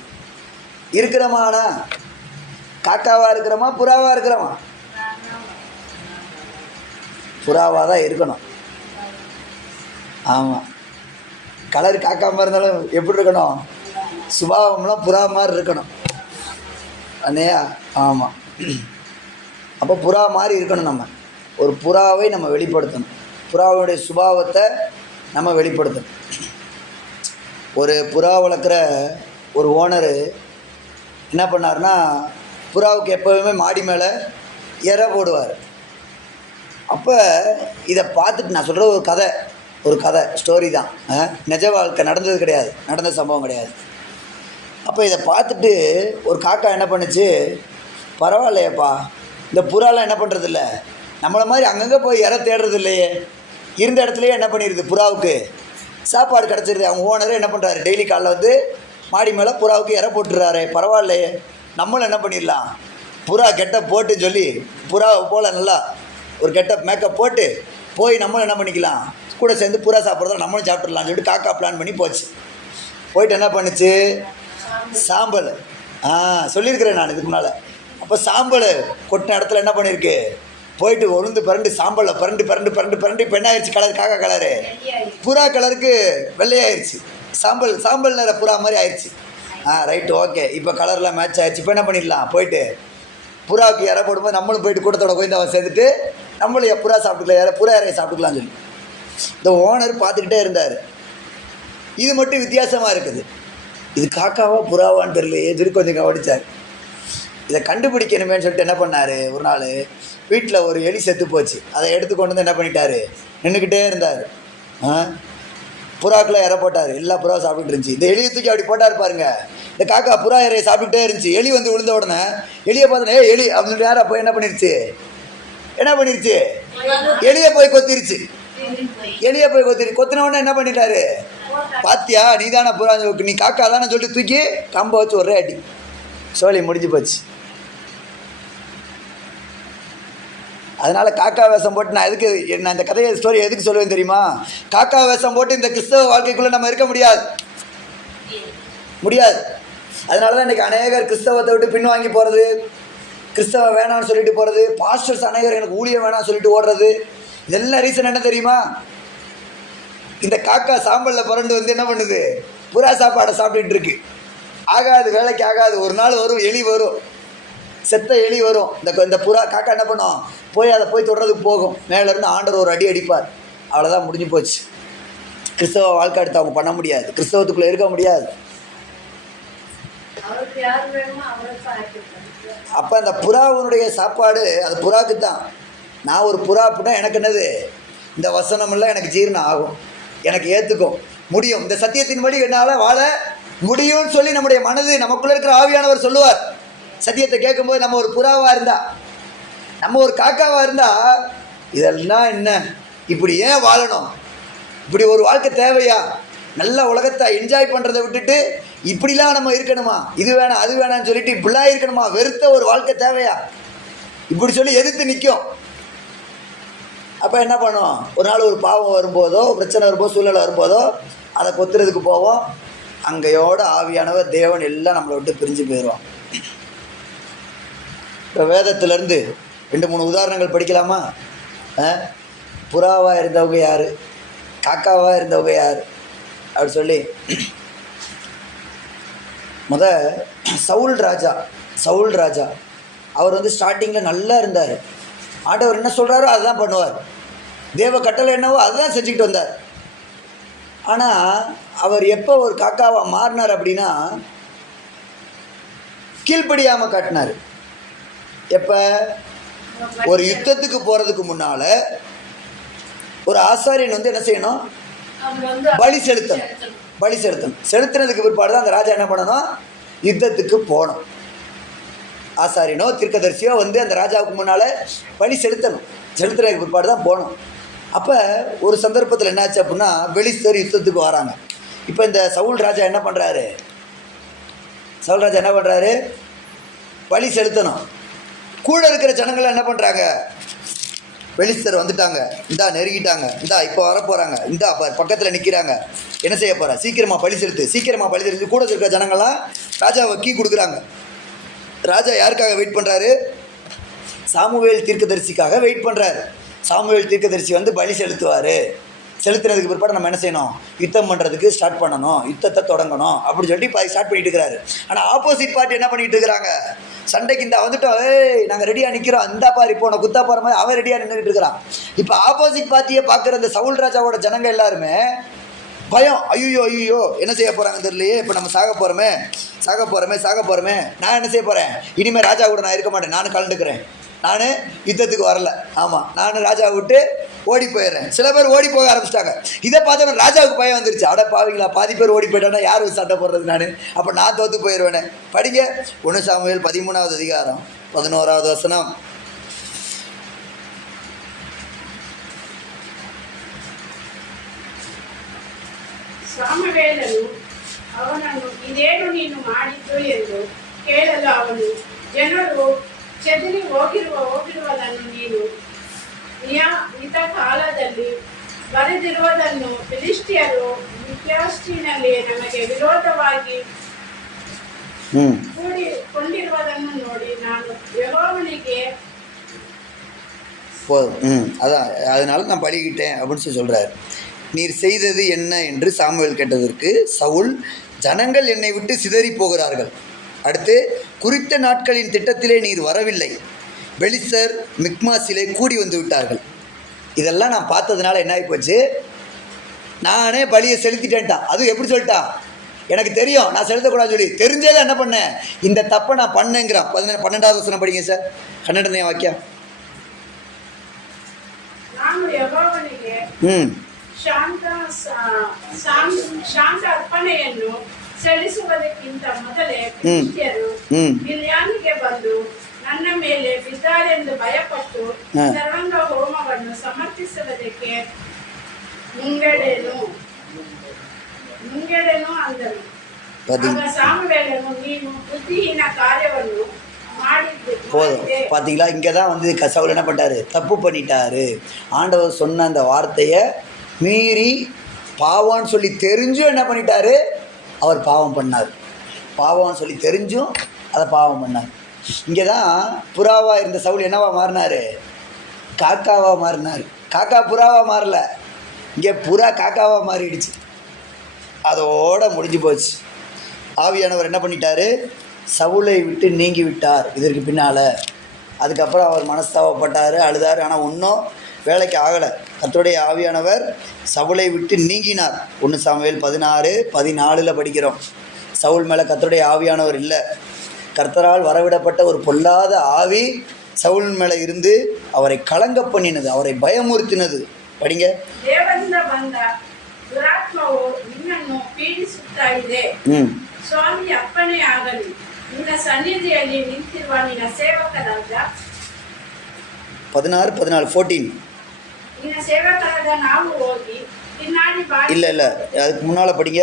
இருக்கிறோமாண்ணா? காக்காவாக இருக்கிறோமா புறாவாக இருக்கிறோமா? புறாவாக தான் இருக்கணும். ஆமாம், கலர் காக்காமல் இருந்தாலும் எப்படி இருக்கணும், சுபாவம்லாம் புறா மாதிரி இருக்கணும் அண்ணையா? ஆமாம். அப்போ புறா மாதிரி இருக்கணும். நம்ம ஒரு புறாவை நம்ம வெளிப்படுத்தணும், புறாவுடைய சுபாவத்தை நம்ம வெளிப்படுத்தணும். ஒரு புறா வளர்க்குற ஒரு ஓனரு என்ன பண்ணார்னா, புறாவுக்கு எப்போவுமே மாடி மேலே இரை போடுவார். அப்போ இதை பார்த்துட்டு நான் சொல்கிற ஒரு கதை ஸ்டோரி தான், நிஜ வாழ்க்கை நடந்தது கிடையாது, நடந்த சம்பவம் கிடையாது. அப்போ இதை பார்த்துட்டு ஒரு காக்கா என்ன பண்ணுச்சு, பரவாயில்லையப்பா இந்த புறாலாம் என்ன பண்ணுறதில்ல, நம்மளை மாதிரி அங்கங்கே போய் இறை தேடுறது இல்லையே, இருந்த இடத்துலையே என்ன பண்ணிடுது, புறாவுக்கு சாப்பாடு கிடச்சிருது. அவங்க ஓனரே என்ன பண்ணுறாரு, டெய்லி காலைல வந்து மாடி மேலே புறாவுக்கு இறை போட்டுறாரு. பரவாயில்லையே, நம்மளும் என்ன பண்ணிடலாம், புறா கெட்டப் போட்டுன்னு சொல்லி புறாவை போல் நல்லா ஒரு கெட்டப் மேக்கப் போட்டு போய் நம்மளும் என்ன பண்ணிக்கலாம், கூட சேர்ந்து புறா சாப்பிட்றத நம்மளும் சாப்பிட்றலாம்னு சொல்லிட்டு காக்கா பிளான் பண்ணி போச்சு. போயிட்டு என்ன பண்ணுச்சு, சாம்பல் சொல்லியிருக்கிறேன் நான் இதுக்கு முன்னால். அப்போ சாம்பல் கொட்டின இடத்துல என்ன பண்ணியிருக்கு, போயிட்டு உளுந்து பரண்டு சாம்பலில் பரண்டு பரண்டு பரண்டு பரண்டு இப்போ என்ன ஆயிடுச்சு கலர் காக்கா கலரு புறா கலருக்கு வெள்ளையாயிருச்சு சாம்பல் நிற புறா மாதிரி ஆயிடுச்சு ரைட்டு ஓகே இப்போ கலர்லாம் மேட்ச் ஆயிடுச்சு இப்போ என்ன பண்ணிடலாம் போயிட்டு புறாவுக்கு இற போடும்போது நம்மளும் போயிட்டு கூட்டத்தோட கோயந்தாவை சேர்ந்துட்டு நம்மளும் புறா சாப்பிட்டுக்கலாம் புறா இறையை சாப்பிட்டுக்கலாம்னு சொல்லி இந்த ஓனர் பார்த்துக்கிட்டே இருந்தார். இது மட்டும் வித்தியாசமாக இருக்குது, இது காக்காவா புறாவான்னு தெரியலையே சொல்லி கொஞ்சம் கவனிச்சார். இதை கண்டுபிடிக்கணுமேன்னு சொல்லிட்டு என்ன பண்ணார், ஒரு நாள் வீட்டில் ஒரு எலி செத்து போச்சு, அதை எடுத்து கொண்டு வந்து என்ன பண்ணிட்டார், நின்றுக்கிட்டே இருந்தார். புறாக்குள்ளே இற போட்டார், எல்லா புறா சாப்பிட்டுட்டு இருந்துச்சு. இந்த எலியை தூக்கி அப்படி போட்டார் பாருங்க, இந்த காக்கா புறா இறையை சாப்பிட்டுட்டே இருந்துச்சு. எலி வந்து விழுந்த உடனே எலியை பார்த்தோன்னே எலி அப்படின்னு நேராக போய் என்ன பண்ணிருச்சு, எலியை போய் கொத்திருச்சு. எலியை போய் கொத்தின உடனே என்ன பண்ணிட்டாரு, பாத்தியா நீ தானே புறா, நீ காக்கா தானே சொல்லிட்டு தூக்கி கம்பை வச்சு ஒரே அடி, சோழி முடிஞ்சு போச்சு. அதனால் காக்கா வேஷம் போட்டு நான் இந்த கதையை ஸ்டோரி எதுக்கு சொல்லுவேன் தெரியுமா, காக்கா வேஷம் போட்டு இந்த கிறிஸ்தவ வாழ்க்கைக்குள்ளே நம்ம இருக்க முடியாது. அதனால தான் இன்றைக்கி அநேகர் கிறிஸ்தவத்தை விட்டு பின்வாங்கி போகிறது, கிறிஸ்தவ வேணான்னு சொல்லிட்டு போகிறது, பாஸ்டர்ஸ் அநேகர் எனக்கு ஊழியம் வேணாம்னு சொல்லிட்டு ஓடுறது. இதெல்லாம் ரீசன் என்ன தெரியுமா, இந்த காக்கா சாம்பலில் புரண்டு வந்து என்ன பண்ணுது, புறா சாப்பாடை சாப்பிட்டுட்டு இருக்கு. ஆகாது, வேலைக்கு ஆகாது. ஒரு நாள் வரும், எலி வரும், செத்த எலி வரும். இந்த புறா காக்கா என்ன பண்ணும், அதை போய் தொடுறதுக்கு போகும். மேலேருந்து ஆண்டவர் ஒரு அடி அடிப்பார், அவ்வளோதான் முடிஞ்சு போச்சு. கிறிஸ்தவ வாழ்க்கை எடுத்து அவங்க பண்ண முடியாது, கிறிஸ்தவத்துக்குள்ளே இருக்க முடியாது. அப்போ அந்த புறாவினுடைய சாப்பாடு அது புறாவுக்கு தான். நான் ஒரு புறா அப்படின்னா எனக்கு என்னது, இந்த வசனமெல்லாம் எனக்கு ஜீரணம் ஆகும், எனக்கு ஏற்றுக்கும் முடியும், இந்த சத்தியத்தின்படி என்னால் வாழ முடியும்னு சொல்லி நம்முடைய மனது, நமக்குள்ளே இருக்கிற ஆவியானவர் சொல்லுவார். சத்தியத்தை கேட்கும்போது நம்ம ஒரு புறாவாக இருந்தா, நம்ம ஒரு காக்காவாக இருந்தால் இதெல்லாம் என்ன, இப்படி ஏன் வாழணும், இப்படி ஒரு வாழ்க்கை தேவையா, நல்ல உலகத்தை என்ஜாய் பண்ணுறதை விட்டுட்டு இப்படிலாம் நம்ம இருக்கணுமா, இது வேணாம் அது வேணான்னு சொல்லிட்டு இப்படிலாம் இருக்கணுமா, வெறுத்த ஒரு வாழ்க்கை தேவையா, இப்படி சொல்லி எதிர்த்து நிற்கும். அப்போ என்ன பண்ணுவோம், ஒரு நாள் ஒரு பாவம் வரும்போதோ, பிரச்சனை வரும்போதோ, சூழ்நிலை வரும்போதோ அதை கொத்துறதுக்கு போவோம். அங்கேயோட ஆவியானவர் தேவன் எல்லாம் நம்மளை விட்டு பிரிஞ்சு போயிடுவோம். இப்போ வேதத்திலேருந்து 2-3 உதாரணங்கள் படிக்கலாமா. புறாவாக இருந்தவங்க யார், காக்காவாக இருந்தவங்க யார் அப்படி சொல்லி, சவுல் ராஜா அவர் வந்து ஸ்டார்டிங்கில் நல்லா இருந்தார். ஆண்டவர் என்ன சொல்கிறாரோ அதுதான் பண்ணுவார், தேவ கட்டளை என்னவோ அதுதான் செஞ்சுக்கிட்டு வந்தார். ஆனால் அவர் எப்போ ஒரு காக்காவாக மாறினார் அப்படின்னா, கீழ்ப்படியாமல் காட்டினார். எப்போ, ஒரு யுத்தத்துக்கு போகிறதுக்கு முன்னால் ஒரு ஆசாரியன் வந்து என்ன செய்யணும், பலி செலுத்தணும். செலுத்தினதுக்கு பிற்பாடு தான் அந்த ராஜா என்ன பண்ணணும், யுத்தத்துக்கு போகணும். ஆசாரியனோ தீர்க்கதரிசியோ வந்து அந்த ராஜாவுக்கு முன்னால் பலி செலுத்துறதுக்கு பிற்பாடு தான் போகணும். அப்போ ஒரு சந்தர்ப்பத்தில் என்னாச்சு அப்படின்னா, பெலிஸ்தர் யுத்தத்துக்கு வராங்க. இப்போ இந்த சவுல் ராஜா என்ன பண்ணுறாரு, பலி செலுத்தணும். கூட இருக்கிற ஜனங்கள் என்ன பண்ணுறாங்க, பெலிஸ்தர் வந்துட்டாங்க, இந்தா நெருங்கிட்டாங்க, இந்தா இப்போ வரப்போகிறாங்க, இந்தா பக்கத்தில் நிற்கிறாங்க, என்ன செய்ய போகிற, சீக்கிரமாக பலி செலுத்து. கூட இருக்கிற ஜனங்கள்லாம் ராஜாவை கீ கொடுக்குறாங்க. ராஜா யாருக்காக வெயிட் பண்ணுறாரு, சாமுவேல் தீர்க்கதரிசிக்காக வெயிட் பண்ணுறாரு. சாமுவேல் தீர்க்கதரிசி வந்து பலி செலுத்துறதுக்கு பிற்பாடு நம்ம என்ன செய்யணும், யுத்தம் பண்ணுறதுக்கு ஸ்டார்ட் பண்ணணும், யுத்தத்தை தொடங்கணும் அப்படின்னு சொல்லிட்டு ஸ்டார்ட் பண்ணிட்டு இருக்கிறாரு. ஆனால் ஆப்போசிட் பார்ட்டி என்ன பண்ணிட்டு இருக்கிறாங்க, சண்டைக்கு இந்த வந்துட்டோம், நாங்கள் ரெடியாக நிற்கிறோம், இந்த பாரு இப்போ நான் குத்தா போகிற மாதிரி அவன் ரெடியாக நின்றுக்கிட்டு இருக்கிறான். இப்போ ஆப்போசிட் பார்ட்டியை பார்க்குற இந்த சவுல் ராஜாவோட ஜனங்கள் எல்லாருமே பயம், ஐயோ என்ன செய்ய போகிறாங்க தெரியலையே, இப்போ நம்ம சாக போகிறோமே, நான் என்ன செய்ய போகிறேன், இனிமேல் ராஜா கூட நான் இருக்க மாட்டேன், நானும் கலந்துக்கிறேன், நான் யுத்தத்துக்கு வரல, ஆமாம் நானும் ராஜாவை விட்டு ஓடி போயிடுறேன். சில பேர் ஓடி போக ஆரம்பிச்சிட்டாங்க. இதை பார்த்தவன் ராஜாவுக்கு பயம் வந்துருச்சு, அட பாவீங்களா, பாதி பேர் ஓடி போயிட்டானா யார் சண்டை போடுறது, நான் அப்போ நான் தோற்று போயிடுவேனே. படிங்க 1 சாமுவேல் 13வது அதிகாரம் 11வது வசனம். ಸಾಮವೇಲನು ಅವನನ್ನು ಇದೇನು ನೀನು ಮಾಡಿದ್ದು ಎಂದು ಕೇಳಲು ಅವನು, ಜನರು ಚದರಿ ಹೋಗಿರುವುದನ್ನು ನೀನು ನಿಯಮಿತ ಕಾಲದಲ್ಲಿ ಬರೆದಿರುವುದನ್ನು ಫಿಲಿಷ್ಟಿಯರು ಮಿಕ್ಯಾಸ್ಟಿನಲ್ಲಿ ನಮಗೆ ವಿರೋಧವಾಗಿ ಕೂಡಿಕೊಂಡಿರುವುದನ್ನು ನೋಡಿ ನಾನು ಯೆಹೋವನಿಗೆ போதும். அதான் அதனால நான் பலியிட்டேன் அப்படின்னு சொல்லி சொல்கிறார். நீர் செய்தது என்ன என்று சாமுவேல் கேட்டதற்கு சவுல், ஜனங்கள் என்னை விட்டு சிதறி போகிறார்கள். அடுத்து, குறித்த நாட்களின் திட்டத்திலே நீர் வரவில்லை, பெலிஸ்தர் மிக்மாசிலே கூடி வந்து விட்டார்கள். இதெல்லாம் நான் பார்த்ததுனால என்ன ஆகி போச்சு, நானே பலியை செலுத்திட்டேன்ட்டான். அதுவும் எப்படி சொல்லிட்டான், எனக்கு தெரியும் நான் செலுத்தக்கூடாதுன்னு சொல்லி தெரிஞ்சதை என்ன பண்ணேன், இந்த தப்பை நான் பண்ணேங்கிறான். 12வது வசனம் படிங்க சார், 12 வாக்கியம். ಶಾಂತ ಅರ್ಪಣೆಯನ್ನು ಸಲ್ಲಿಸುವುದಕ್ಕಿಂತ ಮೊದಲೇ ಫಿಲಿಷ್ಟಿಯರು ಗಿಲ್ಯಾದಿಗೆ ಬಂದು ನನ್ನ ಮೇಲೆ ಬಿದ್ದಾರೆಂದು ಭಯಪಟ್ಟು ಸರ್ವಾಂಗ ಹೋಮವನ್ನು ಸಮರ್ಪಿಸುವುದಕ್ಕೆ ಮುಂಗಡೆನು ಅಂದರು. ಆಗ ಸಾಮುವೇಲನು, ನೀನು ಬುದ್ಧಿಹೀನ ಕಾರ್ಯವನ್ನು போதும். பார்த்தீங்களா, இங்கே தான் வந்து சவுல் என்ன பண்ணிட்டாரு, தப்பு பண்ணிட்டாரு. ஆண்டவர் சொன்ன அந்த வார்த்தையை மீறி பாவம்னு சொல்லி தெரிஞ்சும் என்ன பண்ணிட்டாரு, அவர் பாவம் பண்ணார். பாவம்னு சொல்லி தெரிஞ்சும் அதை பாவம் பண்ணார். இங்கே தான் புறாவாக இருந்த சவுல் என்னவா மாறினார், காக்காவாக மாறினார். காக்கா புறாவாக மாறல, இங்கே புறா காக்காவாக மாறிடுச்சு. அதோட முடிஞ்சு போச்சு. ஆவியானவர் என்ன பண்ணிட்டாரு, சவுலை விட்டு நீங்கி விட்டார் இதற்கு பின்னால். அதுக்கப்புறம் அவர் மனஸ்தாபப்பட்டார், அழுதார். ஆனால் ஒன்றும் வேலைக்கு ஆகலை. கர்த்தருடைய ஆவியானவர் சவுலை விட்டு நீங்கினார். 1 சாமுவேல் 16:14 படிக்கிறோம். சவுல் மேலே கர்த்தருடைய ஆவியானவர் இல்லை. கர்த்தரால் வரவிடப்பட்ட ஒரு பொல்லாத ஆவி சவுல் மேலே இருந்து அவரை கலங்க பண்ணினது, அவரை பயமுறுத்தினது. படிங்க. ದೇವರಿಂದ ಬಂದ ದುರಾತ್ಮವು ನಿನ್ನನ್ನು ಪೀಡಿಸುತ್ತಾ ಇದೆ. ಸ್ವಾಮಿ ಅಪ್ಪಣೆ ಆಗಲಿ, ನಿನ್ನ ಸನ್ನಿಧಿಯಲ್ಲಿ ನಿಂತಿರುವ ನಿನ್ನ ಸೇವಕರಾದ 14 ನಿನ್ನ ಸೇವಕರಾದ ನಾವು ಹೋಗಿ ತಿನ್ನಾಡಿ ಬಾಯಿ. இல்லை அதுக்கு முன்னால் படிங்க.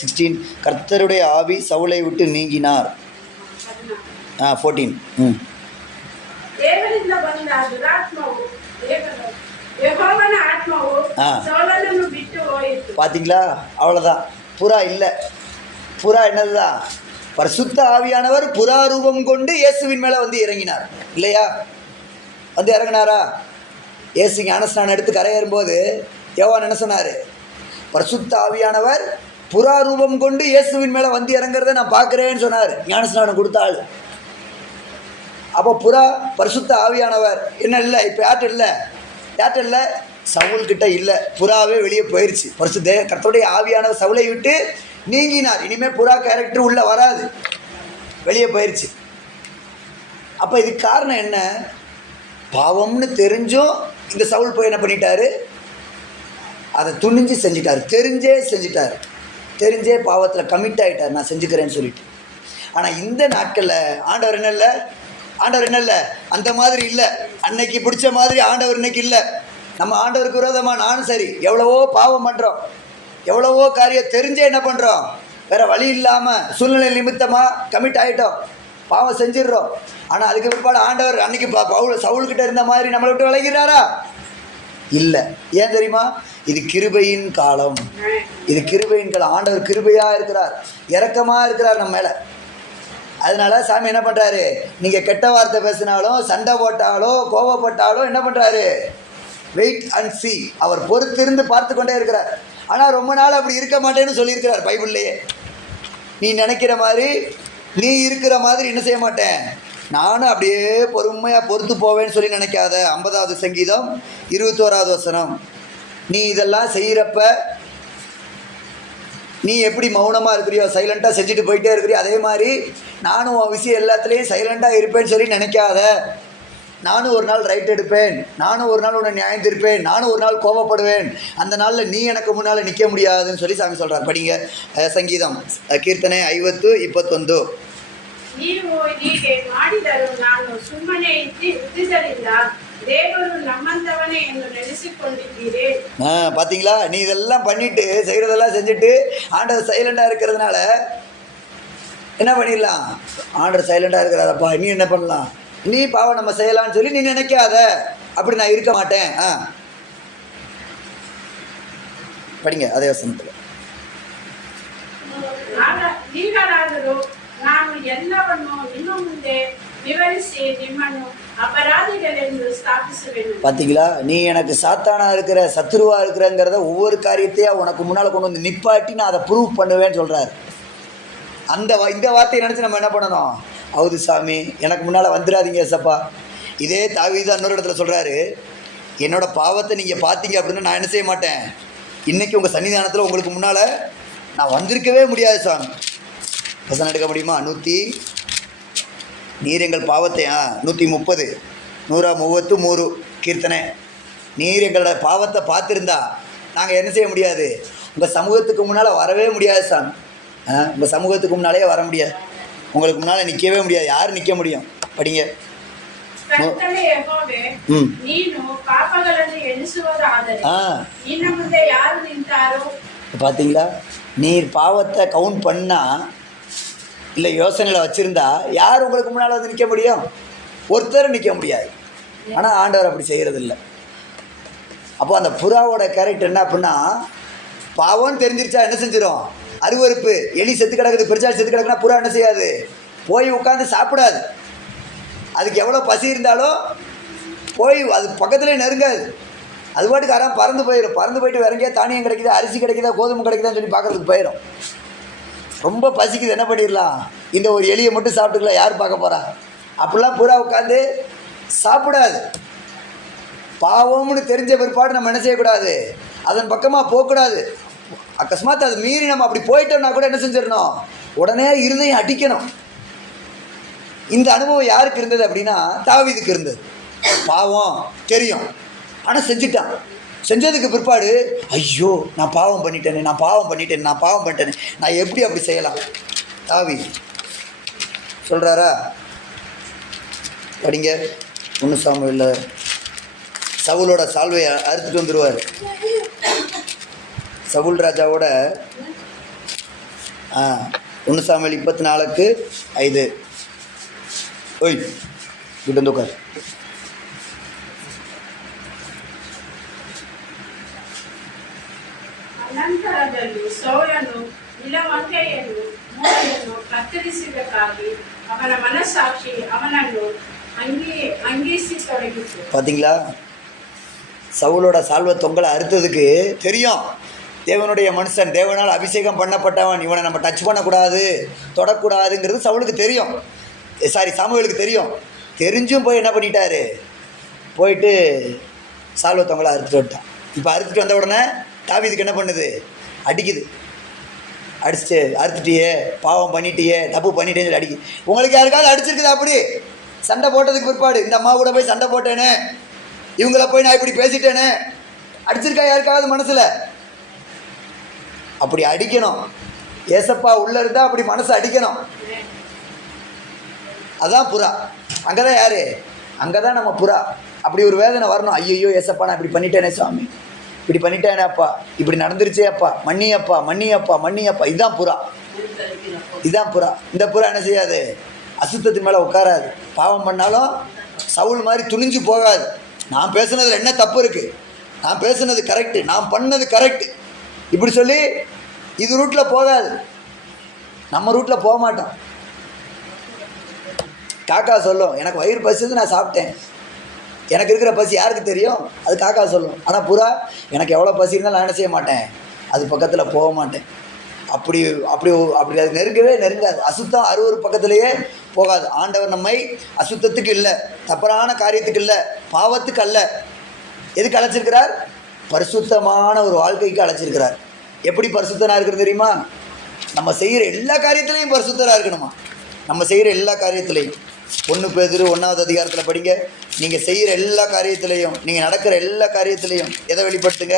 16 கர்த்தருடைய ஆவி சவுலை விட்டு நீங்கினார். 14 ದೇವರಿಂದ ಬಂದ ದುರಾತ್ಮವು ಯೆಹೋವನ ಆತ್ಮವು ಸೌಲನನ್ನು ಬಿಟ್ಟು ಹೋಯಿತು. பார்த்தீங்களா, அவ்வளோதான். புறா இல்லை. புறா என்னதுதான், பரிசுத்த ஆவியானவர் புறா ரூபம் கொண்டு இயேசுவின் மேலே வந்து இறங்கினார் இல்லையா? வந்து இறங்கினாரா? இயேசு ஞானஸ்நானம் எடுத்து கரையேறும்போது யோவான் என்ன சொன்னார், பரிசுத்த ஆவியானவர் புறா ரூபம் கொண்டு இயேசுவின் மேலே வந்து இறங்குறத நான் பார்க்குறேன்னு சொன்னார் ஞானஸ்நானம் கொடுத்தாள். அப்போ புறா பரிசுத்த ஆவியானவர் என்ன இல்லை, இப்போ யார்கிட்ட இல்லை, சவுல்கிட்ட இல்லை. புறாவே வெளியே போயிடுச்சு. கர்த்தருடைய ஆவியானவர் சவுலை விட்டு நீங்கினார். இனிமேல் புறா கேரக்டர் உள்ளே வராது, வெளியே போயிடுச்சு. அப்போ இதுக்கு காரணம் என்ன, பாவம்னு தெரிஞ்சும் இந்த சவுல் போய் என்ன பண்ணிட்டாரு, அதை துணிஞ்சு செஞ்சிட்டார். தெரிஞ்சே செஞ்சிட்டார், தெரிஞ்சே பாவத்தில் கமிட் ஆகிட்டார், நான் செஞ்சுக்கிறேன்னு சொல்லிட்டு. ஆனால் இந்த நாட்களில் ஆண்டவர் என்ன இல்லை, அந்த மாதிரி இல்லை. அன்னைக்கு பிடிச்ச மாதிரி ஆண்டவர் இன்னைக்கு இல்லை. நம்ம ஆண்டவருக்கு விரோதமாக நானும் சரி எவ்வளவோ பாவம் பண்ணுறோம், எவ்வளவோ காரியம் தெரிஞ்சே என்ன பண்ணுறோம், வேறு வழி இல்லாமல் சூழ்நிலை நிமித்தமாக கமிட் ஆகிட்டோம், பாவம் செஞ்சிடுறோம். ஆனால் அதுக்கு பிற்பாடு ஆண்டவர் அன்னைக்கு சவுல்கிட்ட இருந்த மாதிரி நம்மளை விட்டு விலகிறாரா? இல்லை. ஏன் தெரியுமா, இது கிருபையின் காலம். இது கிருபையின் காலம். ஆண்டவர் கிருபையாக இருக்கிறார், இரக்கமாக இருக்கிறார் நம்ம மேலே. அதனால சாமி என்ன பண்ணுறாரு, நீங்கள் கெட்ட வார்த்தை பேசினாலும் சண்டை போட்டாலோ கோவப்பட்டாலோ என்ன பண்ணுறாரு, வெயிட் அண்ட் சி. அவர் பொறுத்திருந்து பார்த்து கொண்டே இருக்கிறார். ஆனால் ரொம்ப நாள் அப்படி இருக்க மாட்டேன்னு சொல்லியிருக்கிறார் பைபிள்லேயே. நீ நினைக்கிற மாதிரி, நீ இருக்கிற மாதிரி என்ன செய்ய மாட்டேன், நானும் அப்படியே பொறுமையாக பொறுத்து போவேன்னு சொல்லி நினைக்காத. 50வது சங்கீதம் 21வது வசனம். நீ இதெல்லாம் செய்கிறப்ப நீ எப்படி மௌனமாக இருக்கிறியோ, சைலண்ட்டாக செஞ்சுட்டு போயிட்டே இருக்கிறியோ, அதே மாதிரி நானும் உன் விஷயம் எல்லாத்துலேயும் சைலண்ட்டாக இருப்பேன்னு சொல்லி நினைக்காத. நானும் ஒரு நாள் ரைட் எடுப்பேன், நானும் ஒரு நாள் உன்னை நியாயம் தீர்ப்பேன், நானும் ஒரு நாள் கோபப்படுவேன். அந்த நாளில் நீ எனக்கு முன்னால் நிற்க முடியாதுன்னு சொல்லி சாமி சொல்கிறார். படிங்க சங்கீதம் கீர்த்தனை 50:21. ನೀವು ಹೀಗೆ ಮಾಡಿದರೂ ನಾನು ಸುಮ್ಮನೆ ಇದ್ದುದರಿಂದ ದೇವರು ನಮ್ಮಂತವನೇ ಎಂದು ನೆನೆಸಿಕೊಂಡಿದ್ದೀರಿ. பார்த்தீங்களா, நீ இதெல்லாம் பண்ணிட்டு செய்கிறதெல்லாம் செஞ்சுட்டு ஆண்டவர் சைலண்டாக இருக்கிறதுனால என்ன பண்ணிடலாம், ஆண்டவர் சைலண்டாக இருக்கிறாரப்பா, நீ என்ன பண்ணலாம், நீ பாவம் நம்ம செய்யலாம்னு சொல்லி நீ நினைக்காத. அப்படி நான் இருக்க மாட்டேன். படிங்க அதே வசனத்தில். ಈಗಲಾದರೂ ನಾನು ಎಲ್ಲವನ್ನು ಇನ್ನು ಮುಂದೆ ವಿವರಿಸಿ ನಿಮ್ಮನ್ನು ಅಪರಾಧಿಗಳೆಂದು ಸ್ಥಾಪಿಸುವೆನು. பார்த்தீங்களா, நீ எனக்கு சாத்தானா இருக்கிற, சத்துருவா இருக்கிறங்கிறத ஒவ்வொரு காரியத்தையா உனக்கு முன்னால் கொண்டு வந்து நிப்பாட்டி நான் அதை ப்ரூவ் பண்ணுவேன்னு சொல்கிறார். இந்த வார்த்தையை நினச்சி நம்ம என்ன பண்ணணும்? ஹவுது சாமி, எனக்கு முன்னால் வந்துடாதீங்க ஏசப்பா. இதே தாவீது இன்னொரு இடத்துல சொல்கிறாரு, என்னோட பாவத்தை நீங்கள் பார்த்தீங்க அப்படின்னு நான் என்ன செய்ய மாட்டேன், இன்றைக்கி உங்கள் சன்னிதானத்தில் உங்களுக்கு முன்னால் நான் வந்திருக்கவே முடியாது சாமி. வசனம் எடுக்க முடியுமா? நீர் எங்கள் பாவத்தை 130 133 கீர்த்தனை. நீர் எங்களோட பாவத்தை பார்த்துருந்தா நாங்கள் என்ன செய்ய முடியாது, உங்கள் சமூகத்துக்கு முன்னால் வரவே முடியாது சாமி. உங்கள் சமூகத்துக்கு முன்னாலே வர முடியாது, உங்களுக்கு முன்னால் நிற்கவே முடியாது. யார் நிற்க முடியும்? படிங்க. ಕರ್ತನೇ ಯೆಹೋವೇ, ನೀನು ಪಾಪಗಳನ್ನು ಎಣಿಸುವುದಾದರೆ ಇನ್ನು ಮುಂದೆ ಯಾರು ನಿಂತಾರೋ? பார்த்தீங்களா, நீர் பாவத்தை கவுண்ட் பண்ணால் இல்லை யோசனையில் வச்சுருந்தா யார் உங்களுக்கு முன்னால் வந்து நிற்க முடியும்? ஒருத்தர் நிற்க முடியாது. ஆனால் ஆண்டவர் அப்படி செய்கிறதில்ல. அப்போ அந்த புறாவோட கேரக்டர் என்ன அப்படின்னா, பாவம்னு தெரிஞ்சிருச்சா என்ன செஞ்சிடும்? அருவருப்பு. எலி செத்து கிடக்குது, பெருசால் செத்து கிடக்குன்னா புறா என்ன செய்யாது? போய் உட்காந்து சாப்பிடாது. அதுக்கு எவ்வளோ பசி இருந்தாலும் போய் அது பக்கத்துலேயே நெருங்காது. அது பாட்டுக்கு யாரும் பறந்து போயிடும். பறந்து போயிட்டு வேற எங்கேயா தானியம் கிடைக்குதா, அரிசி கிடைக்குதா, கோதுமை கிடைக்குதான்னு சொல்லி பார்க்கறதுக்கு போயிடும். ரொம்ப பசிக்குது, என்ன பண்ணிடலாம், இந்த ஒரு எலியை மட்டும் சாப்பிட்டுக்கலாம், யார் பார்க்க போகிறா? அப்படிலாம் புறா உட்காந்து சாப்பிடாது. பாவம்னு தெரிஞ்ச பிற்பாடு நம்ம என்ன செய்யக்கூடாது, அதன் பக்கமாக போகக்கூடாது. அக்கஸ்மாத் அது மீறி நம்ம அப்படி போயிட்டோம்னா கூட என்ன செஞ்சிடணும், உடனே இருதையும் அடிக்கணும். இந்த அனுபவம் யாருக்கு இருந்தது அப்படின்னா தாவீதுக்கு இருந்தது. பாவம் தெரியும், ஆனால் செஞ்சுட்டான். செஞ்சதுக்கு பிற்பாடு ஐயோ நான் பாவம் பண்ணிட்டேனே, நான் பாவம் பண்ணிட்டேனே, நான் எப்படி அப்படி செய்யலாம்? தாவீது சொல்கிறாரா? படிங்க. 1 சாமுவேலில் சவுலோட சால்வையை அறுத்துட்டு வந்துடுவார். சவுல் ராஜாவோட 1 சாமுவேல் 24:5. ஓய் கிட்ட வந்து உட்கார். ಅನಂತರದಲ್ಲಿ ಸೌಲನು ಇಲವಂಕೆಯನ್ನು ಮೂಳೆಯನ್ನು ಕತ್ತರಿಸಿದಕ್ಕಾಗಿ ಅವನ ಮನಸ್ಸಾಕ್ಷಿ ಅವನನ್ನು ಅಂಗೀಸಿತೊಡಗಿತು. பார்த்தீங்களா, சவுலோட சால்வை தொங்கலை அறுத்ததுக்கு தெரியும், தேவனுடைய மனுஷன், தேவனால் அபிஷேகம் பண்ணப்பட்டவன், இவனை நம்ம டச் பண்ணக்கூடாது, தொடக்கூடாதுங்கிறது சவுலுக்கு தெரியும். சாமுவேலுக்கு தெரியும். தெரிஞ்சும் போய் என்ன பண்ணிட்டாரு, போயிட்டு சால்வை தொங்கலை அறுத்துட்டு வந்துட்டான். இப்போ அறுத்துட்டு வந்த உடனே தாவீதுக்கு என்ன பண்ணுது, அடிக்குது. அடிச்சுட்டு அறுத்துட்டியே, பாவம் பண்ணிட்டியே, தப்பு பண்ணிட்டேன்னு சொல்லி அடிக்குது. உங்களுக்கு யாருக்காவது அடிச்சிருக்குது அப்படி? சண்டை போட்டதுக்கு பிற்பாடு இந்த அம்மா கூட போய் சண்டை போட்டேனே, இவங்கள போய் நான் இப்படி பேசிட்டேனே, அடிச்சிருக்கா யாருக்காவது மனசில்? அப்படி அடிக்கணும். ஏசப்பா உள்ளே இருந்தால் அப்படி மனசை அடிக்கணும். அதான் புறா. அங்கே தான் யார்? அங்கே தான் நம்ம புறா. அப்படி ஒரு வேதனை வரணும். ஐயோ ஏசப்பா நான் இப்படி பண்ணிட்டேனே சுவாமி, இப்படி பண்ணிட்டேனே அப்பா, இப்படி நடந்துருச்சே அப்பா, மன்னியப்பா மன்னியப்பா மன்னியப்பா. இதுதான் புறா, இதுதான் புறா. இந்த புறா என்ன செய்யாது, அசுத்தத்தின் மேலே உட்காராது. பாவம் பண்ணாலும் சவுல் மாதிரி துணிஞ்சு போகாது. நான் பேசுனதில் என்ன தப்பு இருக்குது, நான் பேசுனது கரெக்டு, நான் பண்ணது கரெக்டு, இப்படி சொல்லி இது ரூட்டில் போகாது. நம்ம ரூட்டில் போக மாட்டோம். காக்கா சொல்லும், எனக்கு வயிறு பசிது, நான் சாப்பிட்டேன், எனக்கு இருக்கிற பசி யாருக்கு தெரியும், அது காக்கா சொல்லும். ஆனால் புறா எனக்கு எவ்வளோ பசி இருந்தாலும் நான் என்ன செய்ய மாட்டேன், அது பக்கத்தில் போக மாட்டேன். அப்படி அப்படி அப்படி அது நெருங்காது. அசுத்தம் அறுவரு பக்கத்துலேயே போகாது. ஆண்டவர் நம்மை அசுத்தத்துக்கு இல்லை, தவறான காரியத்துக்கு இல்லை, பாவத்துக்கு அல்ல, எதுக்கு அழைச்சிருக்கிறார்? பரிசுத்தமான ஒரு வாழ்க்கைக்கு அழைச்சிருக்கிறார். எப்படி பரிசுத்தனாக இருக்கிறது தெரியுமா? நம்ம செய்கிற எல்லா காரியத்திலையும் பரிசுத்தராக இருக்கணுமா? நம்ம செய்கிற எல்லா காரியத்திலையும். 1 பேதுரு 1வது அதிகாரத்தில் படிங்க. நீங்கள் செய்கிற எல்லா காரியத்திலையும், நீங்கள் நடக்கிற எல்லா காரியத்திலையும் எதை வெளிப்படுத்துங்க?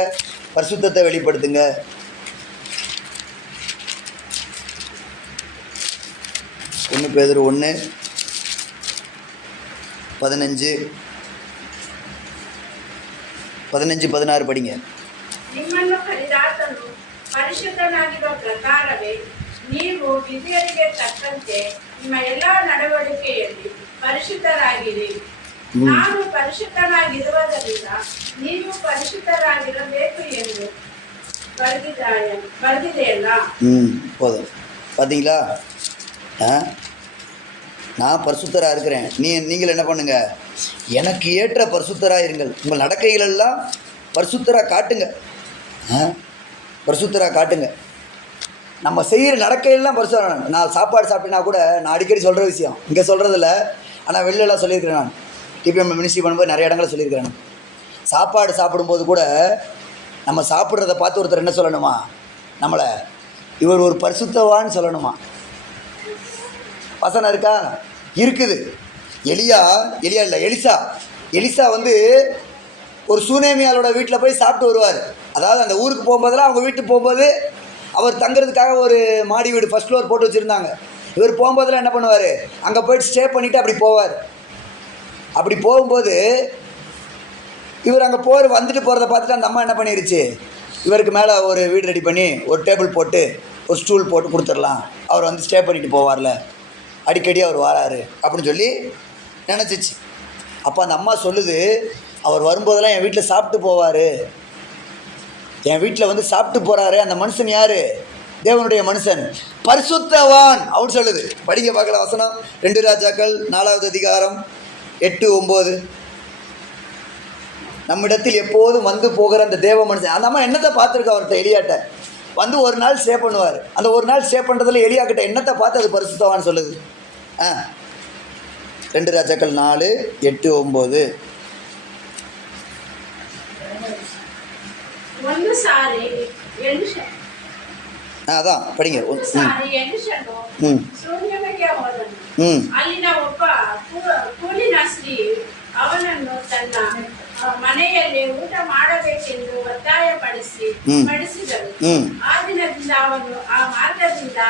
பரிசுத்தத்தை வெளிப்படுத்துங்க. 1 பேதுரு 1:15-16 படிங்க. ನಿಮ್ಮನ್ನು ಕರೆದಾತನು ಪರಿಶುದ್ಧನಾಗಿರುವ ಪ್ರಕಾರವೇ ನೀವು ವಿಧಿಯರಿಗೆ ತಕ್ಕಂತೆ ನಿಮ್ಮ ಎಲ್ಲ ನಡವಳಿಕೆಯಲ್ಲಿ ಪರಿಶುದ್ಧರಾಗಿರಿ. ನಾನು ಪರಿಶುದ್ಧನಾಗಿರುವುದರಿಂದ ನೀವು ಪರಿಶುದ್ಧರಾಗಿರಬೇಕು ಎಂದು ಬರೆದಿದೆಯಲ್ಲ. போதும். பார்த்தீங்களா, நான் பரிசுத்தராக இருக்கிறேன், நீங்கள் என்ன பண்ணுங்க, எனக்கு ஏற்ற பரிசுத்தராக இருங்கள். உங்கள் நடக்கைகளெல்லாம் பரிசுத்தராக காட்டுங்க, பரிசுத்தராக காட்டுங்க. நம்ம செய்கிற நடக்கையெல்லாம் பரிசுத்தராக. நான் சாப்பாடு சாப்பிட்டேன்னா கூட நான் அடிக்கடி சொல்கிற விஷயம், இங்கே சொல்கிறதில்ல, ஆனால் வெளிலலாம் சொல்லியிருக்கிறேன். நான் டிபிஎம் மினிஸ்ட்ரி பண்ணும்போது நிறைய இடங்களில் சொல்லியிருக்கிறேன். நான் சாப்பாடு சாப்பிடும்போது கூட நம்ம சாப்பிட்றத பார்த்து ஒருத்தர் என்ன சொல்லணுமா, நம்மளை இவர் ஒரு பரிசுத்தவான்னு சொல்லணுமா. வசனம் இருக்கா? இருக்குது. எலியா இல்லை, எலிசா வந்து ஒரு சூனேமியாலோட வீட்டில் போய் சாப்பிட்டு வருவார். அதாவது அந்த ஊருக்கு போகும்போதெல்லாம் அவங்க வீட்டுக்கு போகும்போது அவர் தங்குறதுக்காக ஒரு மாடி வீடு ஃபஸ்ட் ஃப்ளோர் போட்டு வச்சுருந்தாங்க. இவர் போகும்போதெல்லாம் என்ன பண்ணுவார், அங்கே போய்ட்டு ஸ்டே பண்ணிவிட்டு அப்படி போவார். அப்படி போகும்போது இவர் அங்கே வந்துட்டு போகிறத பார்த்துட்டு அந்த அம்மா என்ன பண்ணிருச்சு, இவருக்கு மேலே ஒரு வீடு ரெடி பண்ணி ஒரு டேபிள் போட்டு ஒரு ஸ்டூல் போட்டு கொடுத்துடலாம், அவர் வந்து ஸ்டே பண்ணிவிட்டு போவார்ல, அடிக்கடி அவர் வராரு அப்படின்னு சொல்லி நினச்சிச்சு. அப்போ அந்த அம்மா சொல்லுது, அவர் வரும்போதெல்லாம் என் வீட்டில் சாப்பிட்டு போவார், என் வீட்டில் வந்து சாப்பிட்டு போகிறாரு, அந்த மனுஷன் யார், தேவனுடைய மனுஷன், பரிசுத்தவான் அப்படின்னு சொல்லுது. படிக்க பார்க்கலாம் வசனம், 2 ராஜாக்கள் 4வது அதிகாரம் 8-9. நம்மிடத்தில் எப்போதும் வந்து போகிற அந்த தேவ மனுஷன். அந்த அம்மா என்னத்தை பார்த்துருக்கா, அவர்கிட்ட எலியாட்ட வந்து ஒரு நாள் ஸ்டே பண்ணுவார். அந்த ஒரு நாள் ஸ்டே பண்ணுறதுல எலியா கிட்ட என்னத்தை பார்த்து அது பரிசுத்தவான்னு சொல்லுது. 2 ராஜாக்கள் 4:8-9. அதான் படிங்க. ಅವನನ್ನು ತನ್ನ ಮನೆಯಲ್ಲಿ ಊಟ ಮಾಡಬೇಕೆಂದು ಒತ್ತಾಯಪಡಿಸಿದರು. ಆ ದಿನದಿಂದ ಅವನು ಆ ಮಾರ್ಗದಿಂದ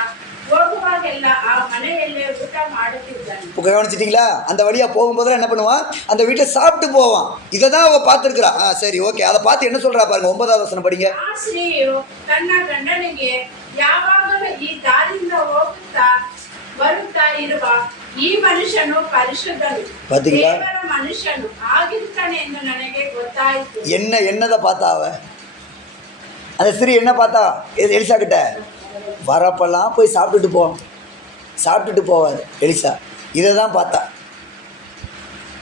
போகுவாங்கல்ல ஆ மனையிலே ஊட்ட மாடுத்திட்டான். கவனிச்சிட்டீங்களா? அந்த வழியா போகும்போதெல்லாம் என்ன பண்ணுவான், அந்த வீட்டை சாப்பிட்டு போவான். இதை தான் அவ பார்த்துருக்கிறா. சரி, ஓகே. அதை பார்த்து என்ன சொல்றா பாருங்க, 9வது வசனம் படிங்க. ಆ ಸ್ತ್ರೀಯು ತನ್ನ ಗಂಡನಿಗೆ ಯಾವಾಗಲೂ ಈ ದಾರಿಯಿಂದ ಬರುತ್ತಾ ಇರುವ ಈ ಮನುಷ್ಯನು ಪರಿಶುದ್ಧನು, ದೇವರ ಮನುಷ್ಯನು ಆಗಿರ್ತಾನೆ ಎಂದು ನನಗೆ ಗೊತ್ತಾಯಿತು. என்னதை பார்த்தா அவ, அந்த ஸ்திரீ என்ன பார்த்தா, எலிசா கிட்ட வரப்பெல்லாம் போய் சாப்பிட்டுட்டு போவார் எலிசா. இதை தான் பார்த்தா.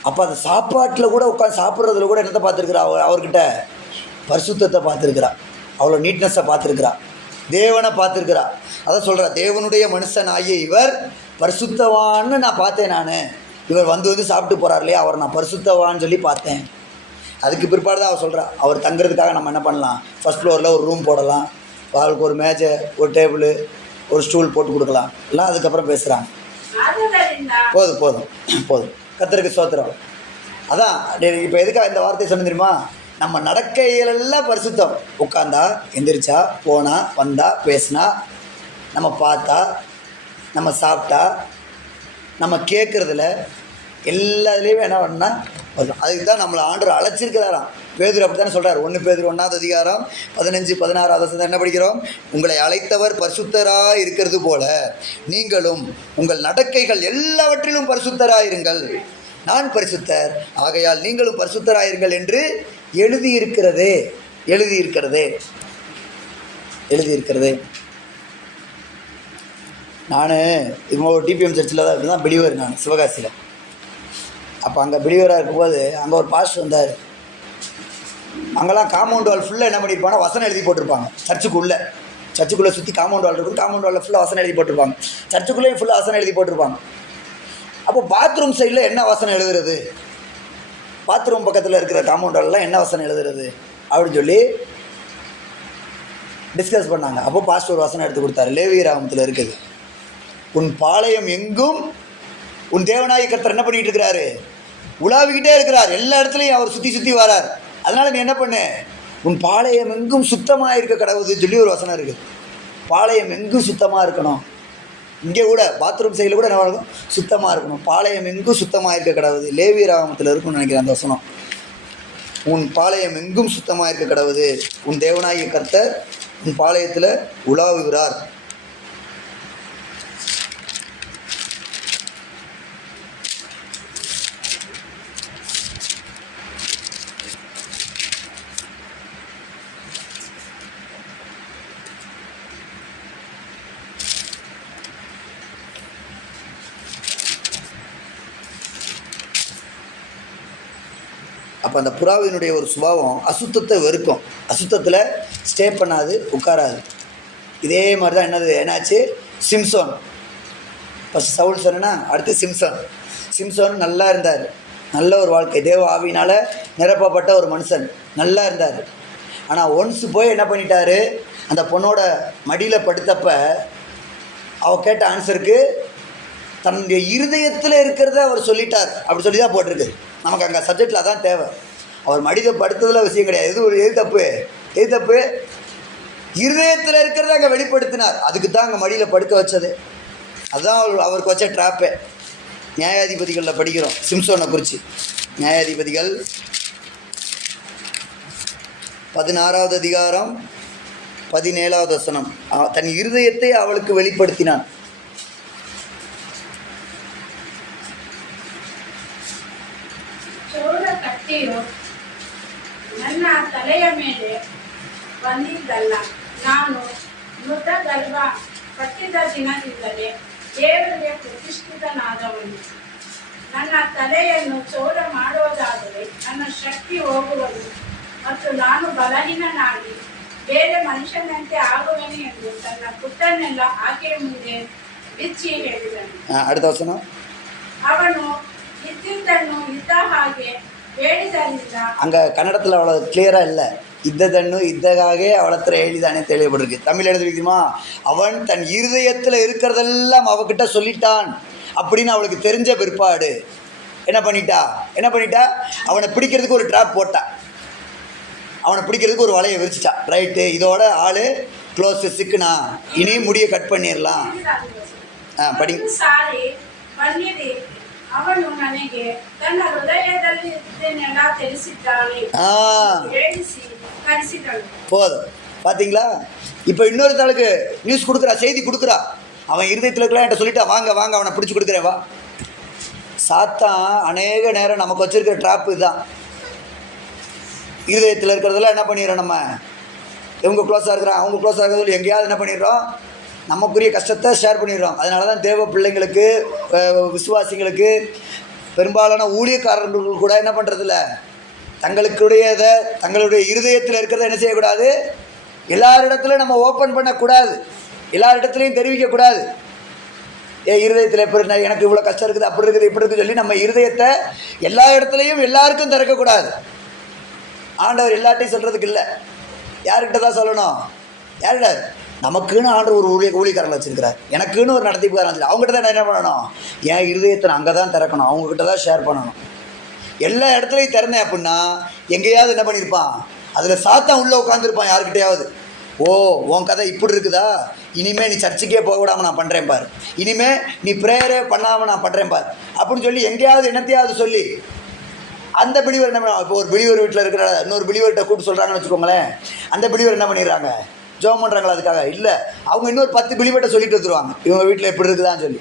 அப்போ அந்த சாப்பாட்டில் கூட உட்காந்து சாப்பிட்றதுல கூட என்னத்தை பார்த்துருக்குறா, அவர்கிட்ட பரிசுத்தத்தை பார்த்துருக்குறா, அவ்வளோ நீட்னஸை பார்த்துருக்குறா, தேவனை பார்த்துருக்குறா. அதான் சொல்கிறா, தேவனுடைய மனுஷன் ஆகிய இவர் பரிசுத்தவான்னு நான் பார்த்தேன். நான் இவர் வந்து சாப்பிட்டு போகிறார் இல்லையா, அவர் நான் பரிசுத்தவான்னு சொல்லி பார்த்தேன். அதுக்கு பிற்பாடு தான் அவர் சொல்கிறா, அவர் தங்குறதுக்காக நம்ம என்ன பண்ணலாம், ஃபஸ்ட் ஃப்ளோரில் ஒரு ரூம் போடலாம், அவருக்கு ஒரு மேஜை, ஒரு டேபிள், ஒரு ஸ்டூல் போட்டு கொடுக்கலாம் எல்லாம். அதுக்கப்புறம் பேசுகிறாங்க. போதும் கர்த்தருக்கு ஸ்தோத்திரம். அதான் இப்போ எதுக்காக இந்த வார்த்தையை சொன்ன தெரியுமா, நம்ம நடக்கையிலெல்லாம் பரிசுத்தம். உட்காந்தா, எந்திரிச்சா, போனா, வந்தா, பேசினா, நம்ம பார்த்தா, நம்ம சாப்பிட்டா, நம்ம கேட்குறதுல எல்லாத்துலேயுமே என்ன பண்ணால் வரும். அதுக்கு தான் நம்மளை ஆண்டவர் அழைச்சிருக்கிறாராம். பேதுரு அப்படி தானே சொல்கிறார். 1 பேதுரு 1வது அதிகாரம் 15-16 என்ன படிக்கிறோம், உங்களை அழைத்தவர் பரிசுத்தராக இருக்கிறது போல நீங்களும் உங்கள் நடக்கைகள் எல்லாவற்றிலும் பரிசுத்தராக இருங்கள், நான் பரிசுத்தர் ஆகையால் நீங்களும் பரிசுத்தராக இருங்கள் என்று எழுதியிருக்கிறதே. நான் இது ஒரு டிபிஎம் சர்ச்சில் தான் இப்படி தான் பிலிவர். நான் சிவகாசியில் அப்போ அங்கே பிலிவராக இருக்கும்போது அங்கே ஒரு பாஸ்டர் வந்தார். அங்கெல்லாம் காம்பவுண்ட் வால் ஃபுல்லாக என்ன பண்ணியிருப்பாங்கன்னா வசனம் எழுதி போட்டிருப்பாங்க. சர்ச்சுக்குள்ளே சுற்றி காம்பவுண்ட் வால் இருக்கும். காம்பவுண்ட் வாலில் ஃபுல்லாக வசனம் எழுதி போட்டிருப்பாங்க. சர்ச்சுக்குள்ளேயும் ஃபுல்லாக வசனம் எழுதி போட்டிருப்பாங்க. அப்போ பாத்ரூம் சைடில் என்ன வசனம் எழுதுறது, பாத்ரூம் பக்கத்தில் இருக்கிற காம்பவுண்ட் வாலெலாம் என்ன வசனம் எழுதுறது அப்படின்னு சொல்லி டிஸ்கஸ் பண்ணாங்க. அப்போ பாஸ்டர் ஒரு வசனம் எடுத்து கொடுத்தாரு. லேவியராகமத்தில் இருக்குது, உன் பாளையம் எங்கும் உன் தேவனாகிய கர்த்தர் என்ன பண்ணிகிட்டு இருக்கிறாரு, உலாவிக்கிட்டே இருக்கிறார். எல்லா இடத்துலையும் அவர் சுற்றி வரார். அதனால் நீ என்ன பண்ணு, உன் பாளையம் எங்கும் சுத்தமாக இருக்க கடவுதுன்னு சொல்லி ஒரு வசனம் இருக்குது. பாளையம் எங்கும் சுத்தமாக இருக்கணும். இங்கே கூட பாத்ரூம் சைடில் கூட என்ன பண்ணணும், சுத்தமாக இருக்கணும். பாளையம் எங்கும் சுத்தமாக இருக்க கடவுது. லேவியராகமத்தில் இருக்கும்னு நினைக்கிறேன் அந்த வசனம். உன் பாளையம் எங்கும் சுத்தமாக இருக்க கடவுது, உன் தேவனாகிய கர்த்தர் உன் பாளையத்தில் உலாவுகிறார். அப்போ அந்த புறாவினுடைய ஒரு சுபாவம் அசுத்தத்தை வெறுக்கும், அசுத்தத்தில் ஸ்டே பண்ணாது, உட்காராது. இதே மாதிரி தான் என்னாச்சு சிம்சோன். ஃபஸ்ட் சவுல் சொன்னா, அடுத்து சிம்சோன் நல்லா இருந்தார், நல்ல ஒரு வாழ்க்கை, தேவ ஆவியினால் நிரப்பப்பட்ட ஒரு மனுஷன், நல்லா இருந்தார். ஆனால் ஒன்ஸ் போய் என்ன பண்ணிட்டாரு, அந்த பொண்ணோட மடியில் படுத்தப்ப அவள் கேட்ட ஆன்சருக்கு தன்னுடைய இருதயத்தில் இருக்கிறத அவர் சொல்லிட்டார். அப்படி சொல்லி தான் போட்டிருக்கு. நமக்கு அங்கே சப்ஜெக்டில் அதான் தேவை. அவர் மடியில் படுத்ததில் விஷயம் கிடையாது. எது தப்பு இருதயத்தில் இருக்கிறத அங்கே வெளிப்படுத்தினார். அதுக்கு தான் அங்கே மடியில் படுக்க வச்சது. அதுதான் அவருக்கு வச்ச ட்ராப்பே. நியாயாதிபதிகளில் படிக்கிறோம் சிம்சோனை குறித்து. நியாயாதிபதிகள் 16வது அதிகாரம் 17வது வசனம். தன் இருதயத்தை அவளுக்கு வெளிப்படுத்தினான். ನನ್ನ ತಲೆಯ ಮೇಲೆ ಬಂದಿದ್ದಲ್ಲ, ನಾನು ಮೃತ ಗರ್ಭ ಕಟ್ಟಿದ ದಿನದಿಂದಲೇ ದೇವರಿಗೆ ಪ್ರತಿಷ್ಠಿತನಾದವನು. ನನ್ನ ತಲೆಯನ್ನು ಚೌಡ ಮಾಡುವುದಾದರೆ ನನ್ನ ಶಕ್ತಿ ಹೋಗುವುದು ಮತ್ತು ನಾನು ಬಲಹೀನನಾಗಿ ಬೇರೆ ಮನುಷ್ಯನಂತೆ ಆಗುವೆನು ಎಂದು ತನ್ನ ಪುಟ್ಟನ್ನೆಲ್ಲ ಆಕೆಯ ಮುಂದೆ ಬಿಚ್ಚಿ ಹೇಳಿದನು. ಅವನು ಇದ್ದಿದ್ದನ್ನು ಇದ್ದ ಹಾಗೆ ಹೇಳಿದರಿಂದ. அங்கே கன்னடத்தில் அவ்வளோ கிளியராக இல்லை. இத்ததன்னு இத்தகாக அவளத்துல எழுதானே தெளிவுபட்டிருக்கு. தமிழ் எழுத வைக்குமா, அவன் தன் இருதயத்தில் இருக்கிறதெல்லாம் அவகிட்ட சொல்லிட்டான் அப்படின்னு அவளுக்கு தெரிஞ்ச பிற்பாடு என்ன பண்ணிட்டா அவனை பிடிக்கிறதுக்கு ஒரு ட்ராப் போட்டா, அவனை பிடிக்கிறதுக்கு ஒரு வலையை விரிச்சிட்டா. ரைட்டு, இதோட ஆள் க்ளோஸ், சிக்குனா இனி முடியை கட் பண்ணிடலாம். படி. ಅವನು ನನಗೆ ತನ್ನ ಹೃದಯದಲ್ಲಿ ಇದನ್ನೆಲ್ಲ ತಿಳಿಸಿದ್ದಾನೆ, ಹೇಳಿಸಿ ಕರೆಸಿದಳು. போதும், பார்த்தீங்களா? இப்போ இன்னொரு தாளுக்கு நியூஸ் கொடுக்குறா, செய்தி கொடுக்குறா. அவன் இருதயத்தில் இருக்கலாம் என்கிட்ட சொல்லிட்டா, வாங்க அவனை பிடிச்சி கொடுக்குறேன் வா. சாத்தான் அநேக நேரம் நமக்கு வச்சிருக்கிற ட்ராப்பு இதுதான். இருதயத்தில் இருக்கிறதெல்லாம் என்ன பண்ணிடுறோம், நம்ம இவங்க க்ளோஸாக இருக்கிறான் அவங்க க்ளோஸாக இருக்கிறது சொல்லி எங்கேயாவது என்ன பண்ணிடுறோம், நமக்குரிய கஷ்டத்தை ஷேர் பண்ணிடுறோம். அதனால தான் தேவ பிள்ளைங்களுக்கு, விசுவாசிங்களுக்கு, பெரும்பாலான ஊழியக்காரர்கள் கூட என்ன பண்ணுறதில்ல, தங்களுடைய இருதயத்தில் இருக்கிறத என்ன செய்யக்கூடாது, எல்லாரிடத்துலையும் நம்ம ஓப்பன் பண்ணக்கூடாது, எல்லாரிடத்துலையும் தெரிவிக்கக்கூடாது. இருதயத்தில் எப்படி எனக்கு இவ்வளோ கஷ்டம் இருக்குது, அப்படி இருக்குது, இப்படி இருக்குது சொல்லி நம்ம இருதயத்தை எல்லா இடத்துலையும் எல்லாருக்கும் திறக்கக்கூடாது. ஆண்டவர் எல்லாட்டையும் சொல்கிறதுக்கு இல்லை, யார்கிட்ட தான் சொல்லணும், யார்கிட்ட? நமக்குன்னு ஆண்டு ஒரு ஊழியக்காரர்கள் வச்சுருக்கிறார், எனக்குன்னு ஒரு நடத்திப்புக்காரன் வச்சுருக்கார். அவங்ககிட்ட தான் என்ன பண்ணணும், என் இருதயத்தை அங்கே தான் திறக்கணும், அவங்கக்கிட்ட தான் ஷேர் பண்ணணும். எல்லா இடத்துலையும் திறந்தேன் அப்படின்னா எங்கேயாவது என்ன பண்ணியிருப்பான், அதில் சாத்தான் உள்ளே உட்காந்துருப்பான் யாருக்கிட்டையாவது. ஓ, உன் கதை இப்படி இருக்குதா, இனிமேல் நீ சர்ச்சுக்கே போக விடாமல் நான் பண்ணுறேன் பார், இனிமேல் நீ ப்ரேயரே பண்ணாமல் நான் பண்ணுறேன் பார் அப்படின்னு சொல்லி எங்கேயாவது என்னத்தையாவது சொல்லி அந்த பிலிவர் என்ன பண்ணுவாங்க. இப்போ ஒரு பிலிவர் வீட்டில் இருக்கிற இன்னொரு பிலிவர்கிட்ட கூப்பிட்டு சொல்கிறாங்கன்னு வச்சுக்கோங்களேன், அந்த பிலிவர் என்ன பண்ணிடுறாங்க, ஜோம் பண்ணுறாங்களா அதுக்காக இல்லை, அவங்க இன்னொரு 10 பிலிவர்கிட்ட சொல்லிட்டு வந்துடுவாங்க இவங்க வீட்டில் எப்படி இருக்குதான்னு சொல்லி.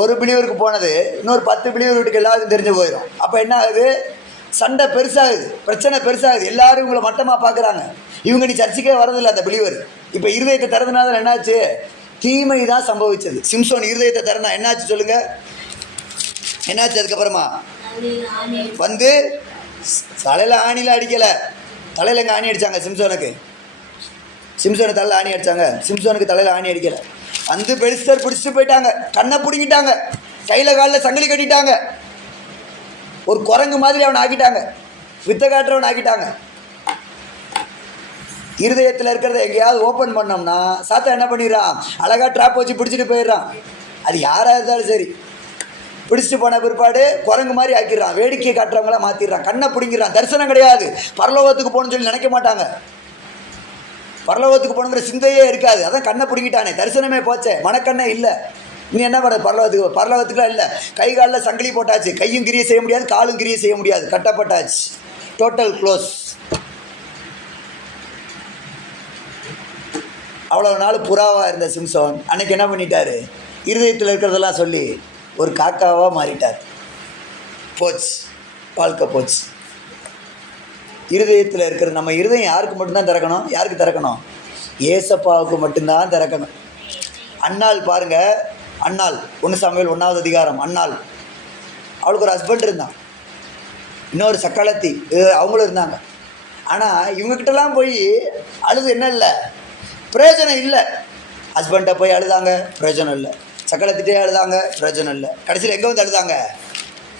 ஒரு பிலிவருக்கு போனது இன்னொரு 10 பிலிவர் வீட்டுக்கு எல்லாருக்கும் தெரிஞ்சு போயிடும். அப்போ என்ன ஆகுது, சண்டை பெருசாகுது, பிரச்சனை பெருசாகுது, எல்லாரும் இவங்களை மட்டமாக பார்க்குறாங்க. இவங்க நீ சர்ச்சுக்கே வரதில்லை அந்த பிலிவர். இப்போ இருதயத்தை திறந்தனால என்னாச்சு, தீமை தான் சம்பவிச்சது. சிம்சோன் இருதயத்தை திறந்தா என்னாச்சு சொல்லுங்கள், என்னாச்சு? அதுக்கப்புறமா வந்து தலையில் ஆணியில் அடிக்கலை, தலையில் எங்கே ஆணி அடித்தாங்க சிம்சோனுக்கு தலையில் ஆணி அடித்தாங்க, சிம்சோனுக்கு தலையில் ஆணி அடிக்கலை. வந்து பெலிஸ்தர் பிடிச்சிட்டு போயிட்டாங்க, கண்ணை பிடிங்கிட்டாங்க, கையில் காலில் சங்கிலி கட்டிட்டாங்க, ஒரு குரங்கு மாதிரி அவனை ஆக்கிட்டாங்க, வித்தை காட்டுறவன் ஆக்கிட்டாங்க. இருதயத்தில் இருக்கிறத எங்கேயாவது ஓப்பன் பண்ணோம்னா சாத்தா என்ன பண்ணிடுறான், அழகாக ட்ராப் வச்சு பிடிச்சிட்டு போயிடுறான். அது யாராக இருந்தாலும் சரி, பிடிச்சிட்டு போன பிற்பாடு குரங்கு மாதிரி ஆக்கிடுறான், வேடிக்கை காட்டுறவங்களாம் மாற்றிடுறான், கண்ணை பிடிங்கிறான். தரிசனம் கிடையாது, பரலோகத்துக்கு போகணும்னு சொல்லி நினைக்க மாட்டாங்க, பரலோகத்துக்கு போகணுங்கிற சிந்தையே இருக்காது. அதான் கண்ணை பிடிங்கிட்டானே, தரிசனமே போச்சே, மனக்கண்ணே இல்லை. நீ என்ன பண்ண, பரலோகத்துக்குலாம் இல்லை. கை காலில் சங்கிலி போட்டாச்சு, கையும் கிரியை செய்ய முடியாது, காலும் கிரியை செய்ய முடியாது, கட்டப்பட்டாச்சு, டோட்டல் க்ளோஸ். அவ்வளோ நாள் புறாவாக இருந்த சிம்சோன் அன்னைக்கு என்ன பண்ணிட்டாரு, இருதயத்தில் இருக்கிறதெல்லாம் சொல்லி ஒரு காக்காவாக மாறிட்டார். போச்சு, வாழ்க்கை போச்சு. இருதயத்தில் இருக்கிறது, நம்ம இருதயம் யாருக்கு மட்டும்தான் திறக்கணும், யாருக்கு திறக்கணும், ஏசப்பாவுக்கு மட்டும்தான் திறக்கணும். அன்னாள் பாருங்கள், அன்னாள் 1 சாமுவேல் 1வது அதிகாரம். அன்னாள், அவளுக்கு ஒரு ஹஸ்பண்ட் இருந்தான், இன்னொரு சக்காலத்தி அவங்களும் இருந்தாங்க. ஆனால் இவங்ககிட்டலாம் போய் அழுது என்ன இல்லை, பிரயோஜனம் இல்லை. ஹஸ்பண்ட்டை போய் அழுதாங்க, பிரயோஜனம் இல்லை. சக்காலத்திட்டே அழுதாங்க, பிரயோஜனம் இல்லை. கடைசியில் எங்கே வந்து அழுதாங்க,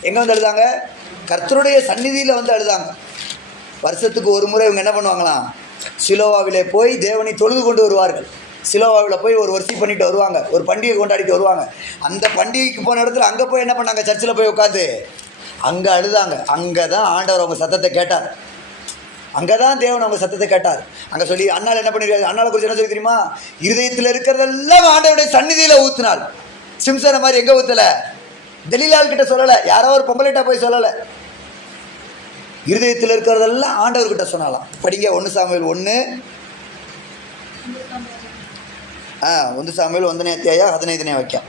எங்கே வந்து அழுதாங்க, கர்த்தருடைய சந்நிதியில் வந்து அழுதாங்க. வருஷத்துக்கு ஒரு முறை இவங்க என்ன பண்ணுவாங்களாம், சிலோவாவிலே போய் தேவனை தொழுது கொண்டு வருவார்கள். சிலோவாவில் போய் ஒரு வர்ஷிப் பண்ணிட்டு வருவாங்க, ஒரு பண்டிகை கொண்டாடிட்டு வருவாங்க. அந்த பண்டிகைக்கு போன இடத்துல அங்கே போய் என்ன பண்ணாங்க, சர்ச்சில் போய் உட்காந்து அங்கே அழுதாங்க. அங்கே தான் ஆண்டவர் அவங்க சத்தத்தை கேட்டார். அங்கே தான் தேவன் அவங்க சத்தத்தை கேட்டார். அங்கே சொல்லி அண்ணால் என்ன பண்ணிருக்காரு, அண்ணாலை குறித்து என்ன சொல்லி தெரியுமா, இருதயத்தில் இருக்கிறதெல்லாம் ஆண்டவருடைய சந்நிதியில் ஊற்றினாள். சிம்சனை மாதிரி எங்கே ஊற்றலை, தெலீலால் கிட்ட சொல்லலை, யாரோ ஒரு பொம்பளைட்டா போய் சொல்லலை. இருதயத்தில் இருக்கிறதெல்லாம் ஆண்டவர்கிட்ட சொன்னாலாம். படிங்க 1 சாமுவேல் 1 1 சாமுவேல் 1ನೇ ಅಧ್ಯಾಯ 15ನೇ ವಾಕ್ಯ.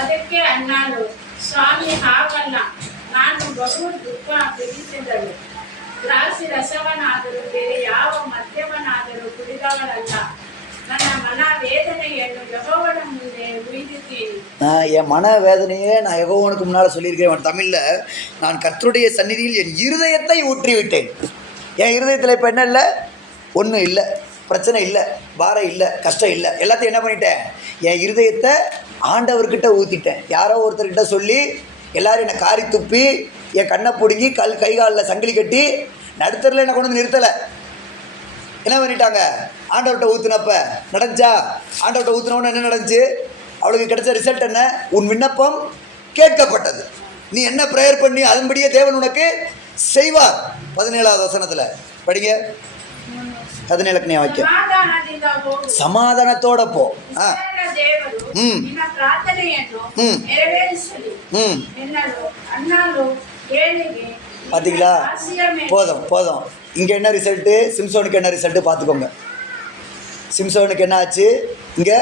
ಅದಕ್ಕೆ ಅನ್ನಾಳು, ಸ್ವಾಮಿ ಹಾಗಲ್ಲ, ನಾನು ಬಹು ದುಃಖ ಬಿಡಿಸಿದಳು. ದ್ರಾಕ್ಷಿ ರಸವನಾದರೂ ಬೇರೆ ಯಾವ ಮದ್ಯವನಾದರೂ ಕುಡಿದವಳಲ್ಲ. ನನ್ನ ಮನ வேதனைಯನ್ನು யெகோவன ಮುಂದೆ உய்தித்தேன். என் மன வேதனையே நான் யெகோவனுக்கு முன்னால் சொல்லியிருக்கேன். தமிழில், நான் கர்த்தருடைய சந்நிதியில் என் இருதயத்தை ஊற்றி விட்டேன். என் இருதயத்தில் இப்போ என்ன இல்லை, ஒன்றும் இல்லை, பிரச்சனை இல்லை, பாரம் இல்லை, கஷ்டம் இல்லை, எல்லாத்தையும் என்ன பண்ணிட்டேன், என் இருதயத்தை ஆண்டவர்கிட்ட ஊற்றிட்டேன். யாரோ ஒருத்தர்கிட்ட சொல்லி எல்லோரும் என்னை காரி துப்பி என் கண்ணை பிடுங்கி கை காலில் சங்கிலி கட்டி நடுத்தரில் என்னை கொண்டு வந்து நிறுத்தலை. என்ன பண்ணிட்டாங்க, ஆண்டவர்கிட்ட ஊற்றுனப்ப நடந்துச்சா, ஆண்டவர்கிட்ட ஊற்றுனவொன்னு என்ன நடந்துச்சு, அவளுக்கு கிடைச்ச ரிசல்ட் என்ன, உன் விண்ணப்பம் கேட்கப்பட்டது. நீ என்ன ப்ரேயர் பண்ணி அதன்படியே தேவன் உனக்கு செய்வார். 17வது வசனத்தில் படிங்க, 17ನೇ ವಾಕ್ಯ. சமாதானத்தோட போ. பார்த்தீங்களா, போதும் போதும். இங்கே என்ன ரிசல்ட்டு, சிம்சோனுக்கு என்ன ரிசல்ட்டு பார்த்துக்கோங்க. சிம்சோனுக்கு என்ன ஆச்சு, இங்கே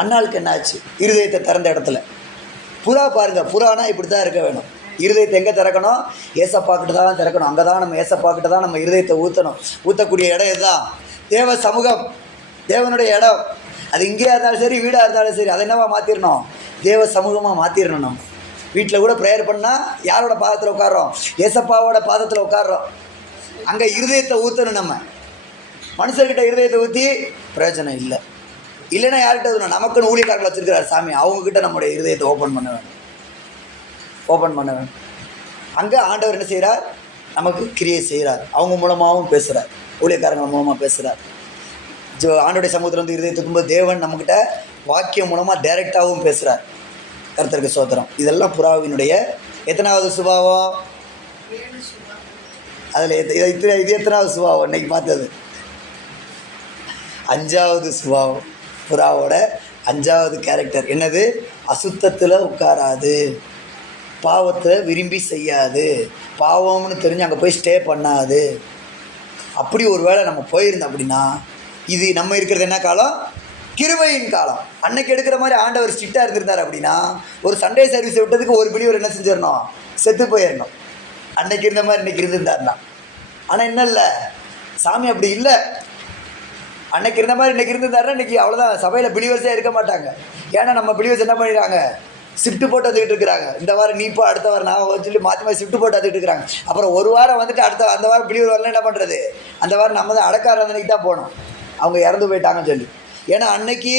அண்ணாளுக்கு என்ன ஆச்சு, இருதயத்தை திறந்த இடத்துல. புறா பாருங்கள், புறானா இப்படி தான் இருக்க வேணும். இருதயத்தை எங்கே திறக்கணும், ஏசப்பாக்கிட்ட தான் திறக்கணும். அங்கே தான் நம்ம ஏசப்பாக்கிட்ட தான் நம்ம இருதயத்தை ஊற்றணும். ஊற்றக்கூடிய இடம் இதுதான், தேவ சமூகம், தேவனுடைய இடம். அது இங்கேயா இருந்தாலும் சரி, வீடாக இருந்தாலும் சரி, அதை என்னவா மாற்றிடணும், தேவ சமூகமாக மாற்றிடணும். நம்ம வீட்டில் கூட ப்ரேயர் பண்ணால் யாரோட பாதத்தில் உட்காரோம், ஏசப்பாவோட பாதத்தில் உட்காரோம். அங்கே இருதயத்தை ஊற்றணும். நம்ம மனுஷர்கிட்ட இருதயத்தை ஊற்றி பிரயோஜனம் இல்லை. இல்லைன்னா யார்கிட்ட இருக்கணும், நமக்குன்னு ஊழியக்காரர்கள் வச்சுருக்கிறார் சாமி, அவங்கக்கிட்ட நம்முடைய இருதயத்தை ஓப்பன் பண்ண வேணும், ஓப்பன் பண்ண வேணும். அங்கே ஆண்டவர் என்ன செய்கிறார், நமக்கு கிரியை செய்கிறார். அவங்க மூலமாகவும் பேசுகிறார், ஊழியக்காரங்க மூலமாக பேசுகிறார். ஆண்டோடைய சமூகத்தில் வந்து இருதயத்தை துக்கும்போது தேவன் நம்மக்கிட்ட வாக்கியம் மூலமாக டைரெக்டாகவும் பேசுகிறார். கர்த்தருக்கு ஸ்தோத்திரம். இதெல்லாம் புறாவினுடைய எத்தனாவது சுபாவம், அதில் இது எத்தனாவது சுபாவம், இன்றைக்கி பார்த்தது 5வது சுபாவம். புறாவோட 5வது கேரக்டர் என்னது, அசுத்தத்தில் உட்காராது, பாவத்தை விரும்பி செய்யாது, பாவம்னு தெரிஞ்சு அங்கே போய் ஸ்டே பண்ணாது. அப்படி ஒரு வேளை நம்ம போயிருந்தோம் அப்படின்னா, இது நம்ம இருக்கிறது என்ன காலம், கிருபையின் காலம். அன்னைக்கு எடுக்கிற மாதிரி ஆண்டவர் ஸ்ட்ரிக்டாக இருந்திருந்தார் அப்படின்னா, ஒரு சண்டே சர்வீஸை விட்டதுக்கு ஒரு பிலிவர் என்ன செஞ்சிடணும், செத்து போயிடணும். அன்னைக்கு இருந்த மாதிரி இன்றைக்கி இருந்திருந்தாருன்னா. ஆனால் என்ன இல்லை, சாமி அப்படி இல்லை. அன்னைக்கு இருந்த மாதிரி இன்றைக்கி இருந்திருந்தாருன்னா இன்றைக்கி அவ்வளோதான், சபையில் பிலிவர்ஸே இருக்க மாட்டாங்க. ஏன்னா நம்ம பிலிவர்ஸ் என்ன பண்ணிடுறாங்க, ஷிஃப்ட் போட்டு வந்துக்கிட்டு இருக்கிறாங்க. இந்த வாரம் நீப்போ, அடுத்த வாரம் நான் சொல்லி மாற்றி மாற்றி ஷிஃப்ட் போட்டு வந்துட்டு இருக்கிறாங்க. அப்புறம் ஒரு வாரம் வந்துட்டு அந்த வாரம் பிலிவர் வரலாம், என்ன பண்ணுறது, அந்த வாரம் நம்ம தான் அடக்காரந்தனைக்கு தான் போகணும். அவங்க இறந்து போயிட்டாங்கன்னு சொல்லி. ஏன்னா அன்னைக்கு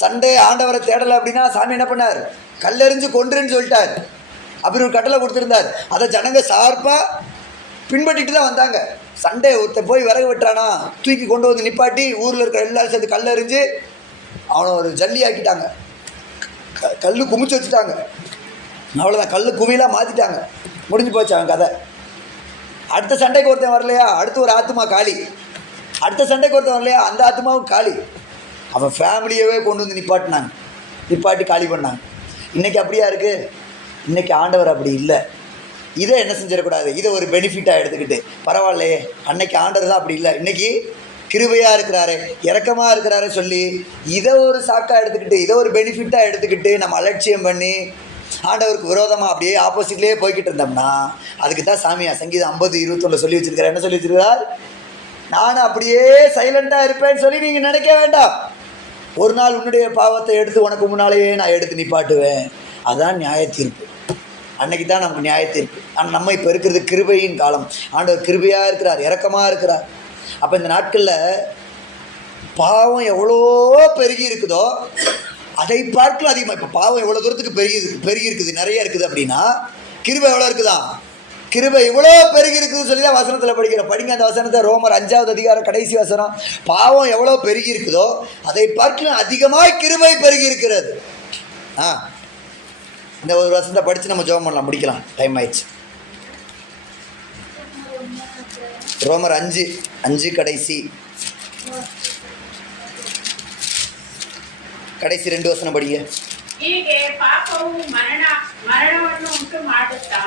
சண்டே ஆண்டவரை தேடலை அப்படின்னா சாமி என்ன பண்ணார், கல்லெறிஞ்சு கொன்றுன்னு சொல்லிட்டார். அப்படி ஒரு கட்டளை கொடுத்துருந்தார். அதை ஜனங்க ஷார்ப்பாக பின்பற்றிட்டு தான் வந்தாங்க. சண்டே ஒருத்தர் போய் விறகு வெட்டுறானா, தூக்கி கொண்டு வந்து நிப்பாட்டி ஊரில் இருக்கிற எல்லாரும் சேர்ந்து கல்லெறிஞ்சு அவனை ஒரு ஜல்லி ஆக்கிட்டாங்க, கல் குமிச்சு வச்சுட்டாங்க. அவ்வளோதான், கல் குமியெலாம் மாற்றிட்டாங்க, முடிஞ்சு போச்சு அவன் கதை. அடுத்த சண்டைக்கு ஒருத்தன் வரலையா, அடுத்து ஒரு ஆத்மா காலி. அடுத்த சண்டைக்கு ஒருத்தன் வரலையா, அந்த ஆத்மாவும் காலி. அவன் ஃபேமிலியவே கொண்டு வந்து நிப்பாட்டி காலி பண்ணாங்க. இன்றைக்கி அப்படியா இருக்குது, இன்றைக்கி ஆண்டவர் அப்படி இல்லை. இதை என்ன செஞ்சிடக்கூடாது, இதை ஒரு பெனிஃபிட்டாக எடுத்துக்கிட்டு பரவாயில்லையே, அன்னைக்கு ஆண்டவர் தான் அப்படி இல்லை, இன்றைக்கி கிருபையாக இருக்கிறாரு, இரக்கமாக இருக்கிறாரு சொல்லி இதை ஒரு சாக்காக எடுத்துக்கிட்டு, இதை ஒரு பெனிஃபிட்டாக எடுத்துக்கிட்டு நம்ம அலட்சியம் பண்ணி ஆண்டவருக்கு விரோதமாக அப்படியே ஆப்போசிட்லேயே போய்கிட்டு இருந்தோம்னா, அதுக்கு தான் சாமியா சங்கீதம் 50:21 சொல்லி வச்சுருக்காரு. என்ன சொல்லி வச்சுருக்கார், நான் அப்படியே சைலண்ட்டாக இருப்பேன்னு சொல்லி நீங்கள் நினைக்க வேண்டாம். ஒரு நாள் உன்னுடைய பாவத்தை எடுத்து உனக்கு முன்னாலேயே நான் எடுத்து நிப்பாட்டுவேன். அதுதான் நியாய தீர்ப்பு. அன்னைக்கு தான் நமக்கு நியாயத்தீர்ப்பு. ஆனால் நம்ம இப்போ இருக்கிறது கிருபையின் காலம். ஆண்டவர் கிருபையாக இருக்கிறார், இரக்கமாக இருக்கிறார். அப்போ இந்த நாட்களில் பாவம் எவ்வளோ பெருகி இருக்குதோ அதை பார்க்கலாம் அதிகமாக. இப்போ பாவம் எவ்வளோ தூரத்துக்கு பெருகி இருக்குது, நிறைய இருக்குது அப்படின்னா கிருபை எவ்வளோ இருக்குதா? கிருபை இவ்வளோ பெருகி இருக்குதுன்னு சொல்லி தான் வசனத்தில் படிக்கிறோம். படிங்க அந்த வசனத்தை, ரோமர் 5வது அதிகாரம் கடைசி வசனம். பாவம் எவ்வளோ பெருகி இருக்குதோ அதை பார்க்கலாம் அதிகமாக கிருபை பெருகி இருக்கிறது. இந்த ஒரு வசனத்தை படித்து நம்ம ஜெபம் பண்ணலாம், முடிக்கலாம், டைம் ஆயிடுச்சு. ரோமர் 5 ಕಡೆಸಿ 2 ವಚನ ಬಡಿಗೆ. ಹೀಗೆ ಪಾಪವು ಮರಣವನ್ನು ಉಂಟು ಮಾಡುತ್ತಾ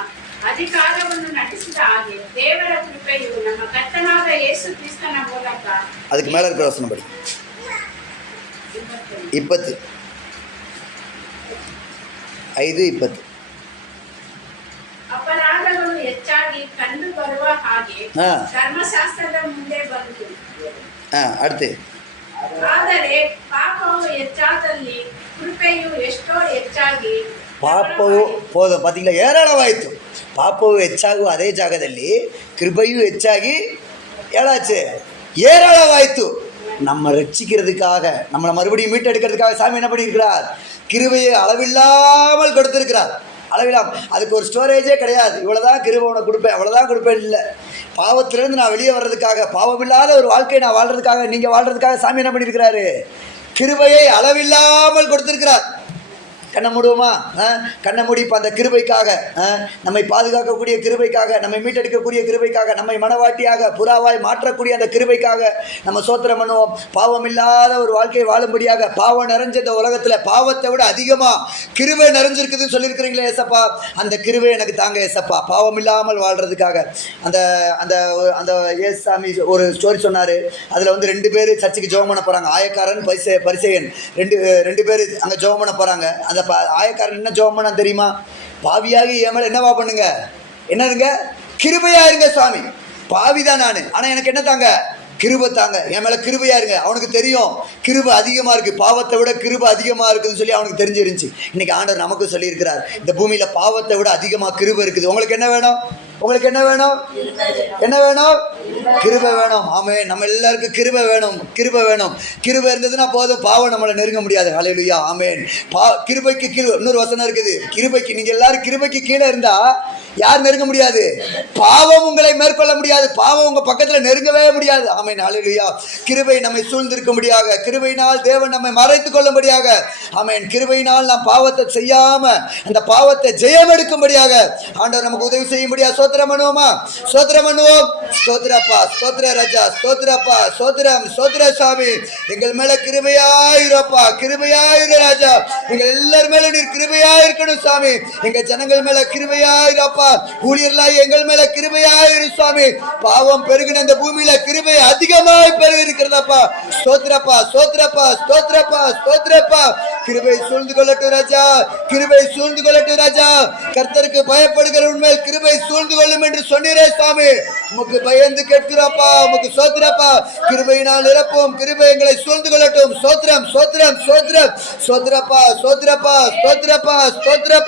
ಅಧಿಕಾರವನ್ನು ನಡೆಸಿದ ಹಾಗೆ ದೇವರ ಕೃಪೆಯು ನಮ್ಮ ಕರ್ತನಾದ ಯೇಸು ಕ್ರಿಸ್ತನ ಮೂಲಕ. ಅದಕ್ಕೆ ಮೇಲೆ இருக்கிற ವಚನ ಬಡಿ. 20 5:20. ಅಪರಾಧಗಳು ಹೆಚ್ಚಾಗಿ ಕಂಡು ಬರುವ ಹಾಗೆ ಧರ್ಮಶಾಸ್ತ್ರದ ಮುಂದೆ ಬಂತು. அடுத்து ಆದರೆ ಪಾಪವು ಹೆಚ್ಚಾದಲ್ಲಿ ಕೃಪೆಯು ಎಷ್ಟೋ ಹೆಚ್ಚಾಗಿ. ಪಾಪವು ಹೋದ ಪಾತಿಲ್ಲ ಏರಾಳವಾಯಿತು. ಪಾಪವು ಹೆಚ್ಚಾಗುವ ಅದೇ ಜಾಗದಲ್ಲಿ ಕೃಪೆಯೂ ಹೆಚ್ಚಾಗಿ ஏழாச்சு ஏராளமாயிற்று. நம்ம ரட்சிக்கிறதுக்காக, நம்மளை மறுபடியும் மீட்டெடுக்கிறதுக்காக சாமி என்ன பண்ணியிருக்கிறார்? கிருபையை அளவில்லாமல் கொடுத்திருக்கிறார். அளவில்லாம் அதுக்கு ஒரு ஸ்டோரேஜே கிடையாது. இவ்வளோதான் கிருபை உனக்கு கொடுப்பேன், அவ்வளோதான் கொடுப்பேன் இல்லை. பாவத்திலிருந்து நான் வெளியே வர்றதுக்காக, பாவமில்லாத ஒரு வாழ்க்கையை நான் வாழ்றதுக்காக, நீங்கள் வாழ்றதுக்காக சாமி என்ன பண்ணியிருக்கிறாரு? கிருபையை அளவில்லாமல் கொடுத்திருக்கிறார். கண்ணை மூடுவோமா? கண்ணை மூடி இப்போ அந்த கிருபைக்காக, நம்மை பாதுகாக்கக்கூடிய கிருபைக்காக, நம்மை மீட்டெடுக்கக்கூடிய கிருபைக்காக, நம்மை மனவாட்டியாக புறாவாய் மாற்றக்கூடிய அந்த கிருபைக்காக நம்ம சோத்திரம் பண்ணுவோம். பாவம் இல்லாத ஒரு வாழ்க்கையை வாழும்படியாக, பாவம் நிறைஞ்ச இந்த உலகத்தில் பாவத்தை விட அதிகமாக கிருபை நிறைஞ்சிருக்குதுன்னு சொல்லியிருக்கிறீங்களே ஏசப்பா, அந்த கிருபை எனக்கு தாங்க ஏசப்பா, பாவம் இல்லாமல் வாழ்கிறதுக்காக. அந்த அந்த அந்த ஏசாமி ஒரு ஸ்டோரி சொன்னார். அதில் வந்து 2 பேர் சர்ச்சுக்கு ஜெபம் பண்ண போகிறாங்க. ஆயக்காரன் பரிசேயன் ரெண்டு பேர் அங்கே ஜெபம் பண்ண போகிறாங்க. அந்த ஆயக்காரன் என்ன ஜெபம் பண்ண தெரியுமா? பாவியாகி என் மேல என்னவா பண்ணுங்க, என்னதுங்க, கிருபையா இருங்க சுவாமி. பாவிதான் நான், ஆனா எனக்கு என்ன தாங்க? கிருபை தாங்க, என் மேல கிருபையா இருங்க. அவனுக்கு தெரியும் கிருபை அதிகமா இருக்கு, பாவத்தை விட கிருபை அதிகமா இருக்குதுன்னு சொல்லி அவனுக்கு தெரிஞ்சிருந்துச்சு. இன்னைக்கு ஆண்டவர் நமக்கு சொல்லி இருக்கிறார், இந்த பூமியில பாவத்தை விட அதிகமா கிருபை இருக்குது. உங்களுக்கு என்ன வேணும்? உங்களுக்கு என்ன வேணும்? என்ன வேணும்? கிருபை வேணும். ஆமே, நம்ம எல்லாருக்கும் கிருபை வேணும். கிருபை வேணும். கிருபை இருந்ததுன்னா போதும், பாவம் நம்மளை நெருங்க முடியாது. ஹல்லேலூயா, ஆமேன். கிருபைக்கு கீழே இன்னொரு வசனம் இருக்குது. கிருபைக்கு, நீங்க எல்லாரும் கிருபைக்கு கீழே இருந்தா யார் நெருங்க முடியாது? பாவம் உங்களை மேற்கொள்ள முடியாது. பாவம் உங்க பக்கத்துல நெருங்கவே முடியாது. ஆமேன், ஹல்லேலூயா. கிருபை நம்மை சூழ்ந்திருக்கும்படியாக, கிருபையினால் தேவன் நம்மை மறைத்துக் கொள்ளும்படியாக, ஆமேன், கிருபையினால் நாம் பாவத்தை செய்யாம அந்த பாவத்தை ஜெயம் எடுக்கும்படியாக ஆண்டவர் நமக்கு உதவி செய்யும்படியாக ஸ்தோத்திரம் பண்ணுவோமா? ஸ்தோத்திரம் பண்ணுவோம். ஸ்தோத்திரப்பா, ஸ்தோத்திர ராஜா, ஸ்தோத்திரப்பா, ஸ்தோத்திரம், ஸ்தோத்திர சாமி. எங்கள் மேல கிருபையாயிரப்பா, கிருபையாயிரு ராஜா. எங்கள் எல்லார் மேல நீர் கிருபையாயிருக்கணும் சாமி. எங்க ஜனங்கள் மேல கிருபையாயிரப்பா. ஊழியர்களாய் எங்கள் மேல கிருபையாயிரு சுவாமி. பாவம் பெருகின இந்த பூமியில கிருபை அதிகமாய் பெருகி இருக்கிறதப்பா. ஸ்தோத்திரப்பா, ஸ்தோத்திரப்பா, ஸ்தோத்திரப்பா, ஸ்தோத்திரப்பா. கிருபை சூழ்ந்து கொள்ளட்டும் ராஜா, கிருபை சூழ்ந்து கொள்ளட்டும் ராஜா. கர்த்தருக்கு பயப்படுகிற உண்மையில் கிருபை சூழ்ந்து கொள்ளும் என்று சொன்னீரே சாமி. உமக்கு பயந்து கேட்கிறப்பா, உமக்கு ஸ்தோத்திரப்பா. கிருபையினால் நிரப்பும், கிருபை எங்களை சூழ்ந்து கொள்ளட்டும். ஸ்தோத்திரம், ஸ்தோத்திரம், ஸ்தோத்திரம், ஸ்தோத்திரப்பா, ஸ்தோத்திரப்பா, ஸ்தோத்திரப்பா, ஸ்தோத்திரப்பா.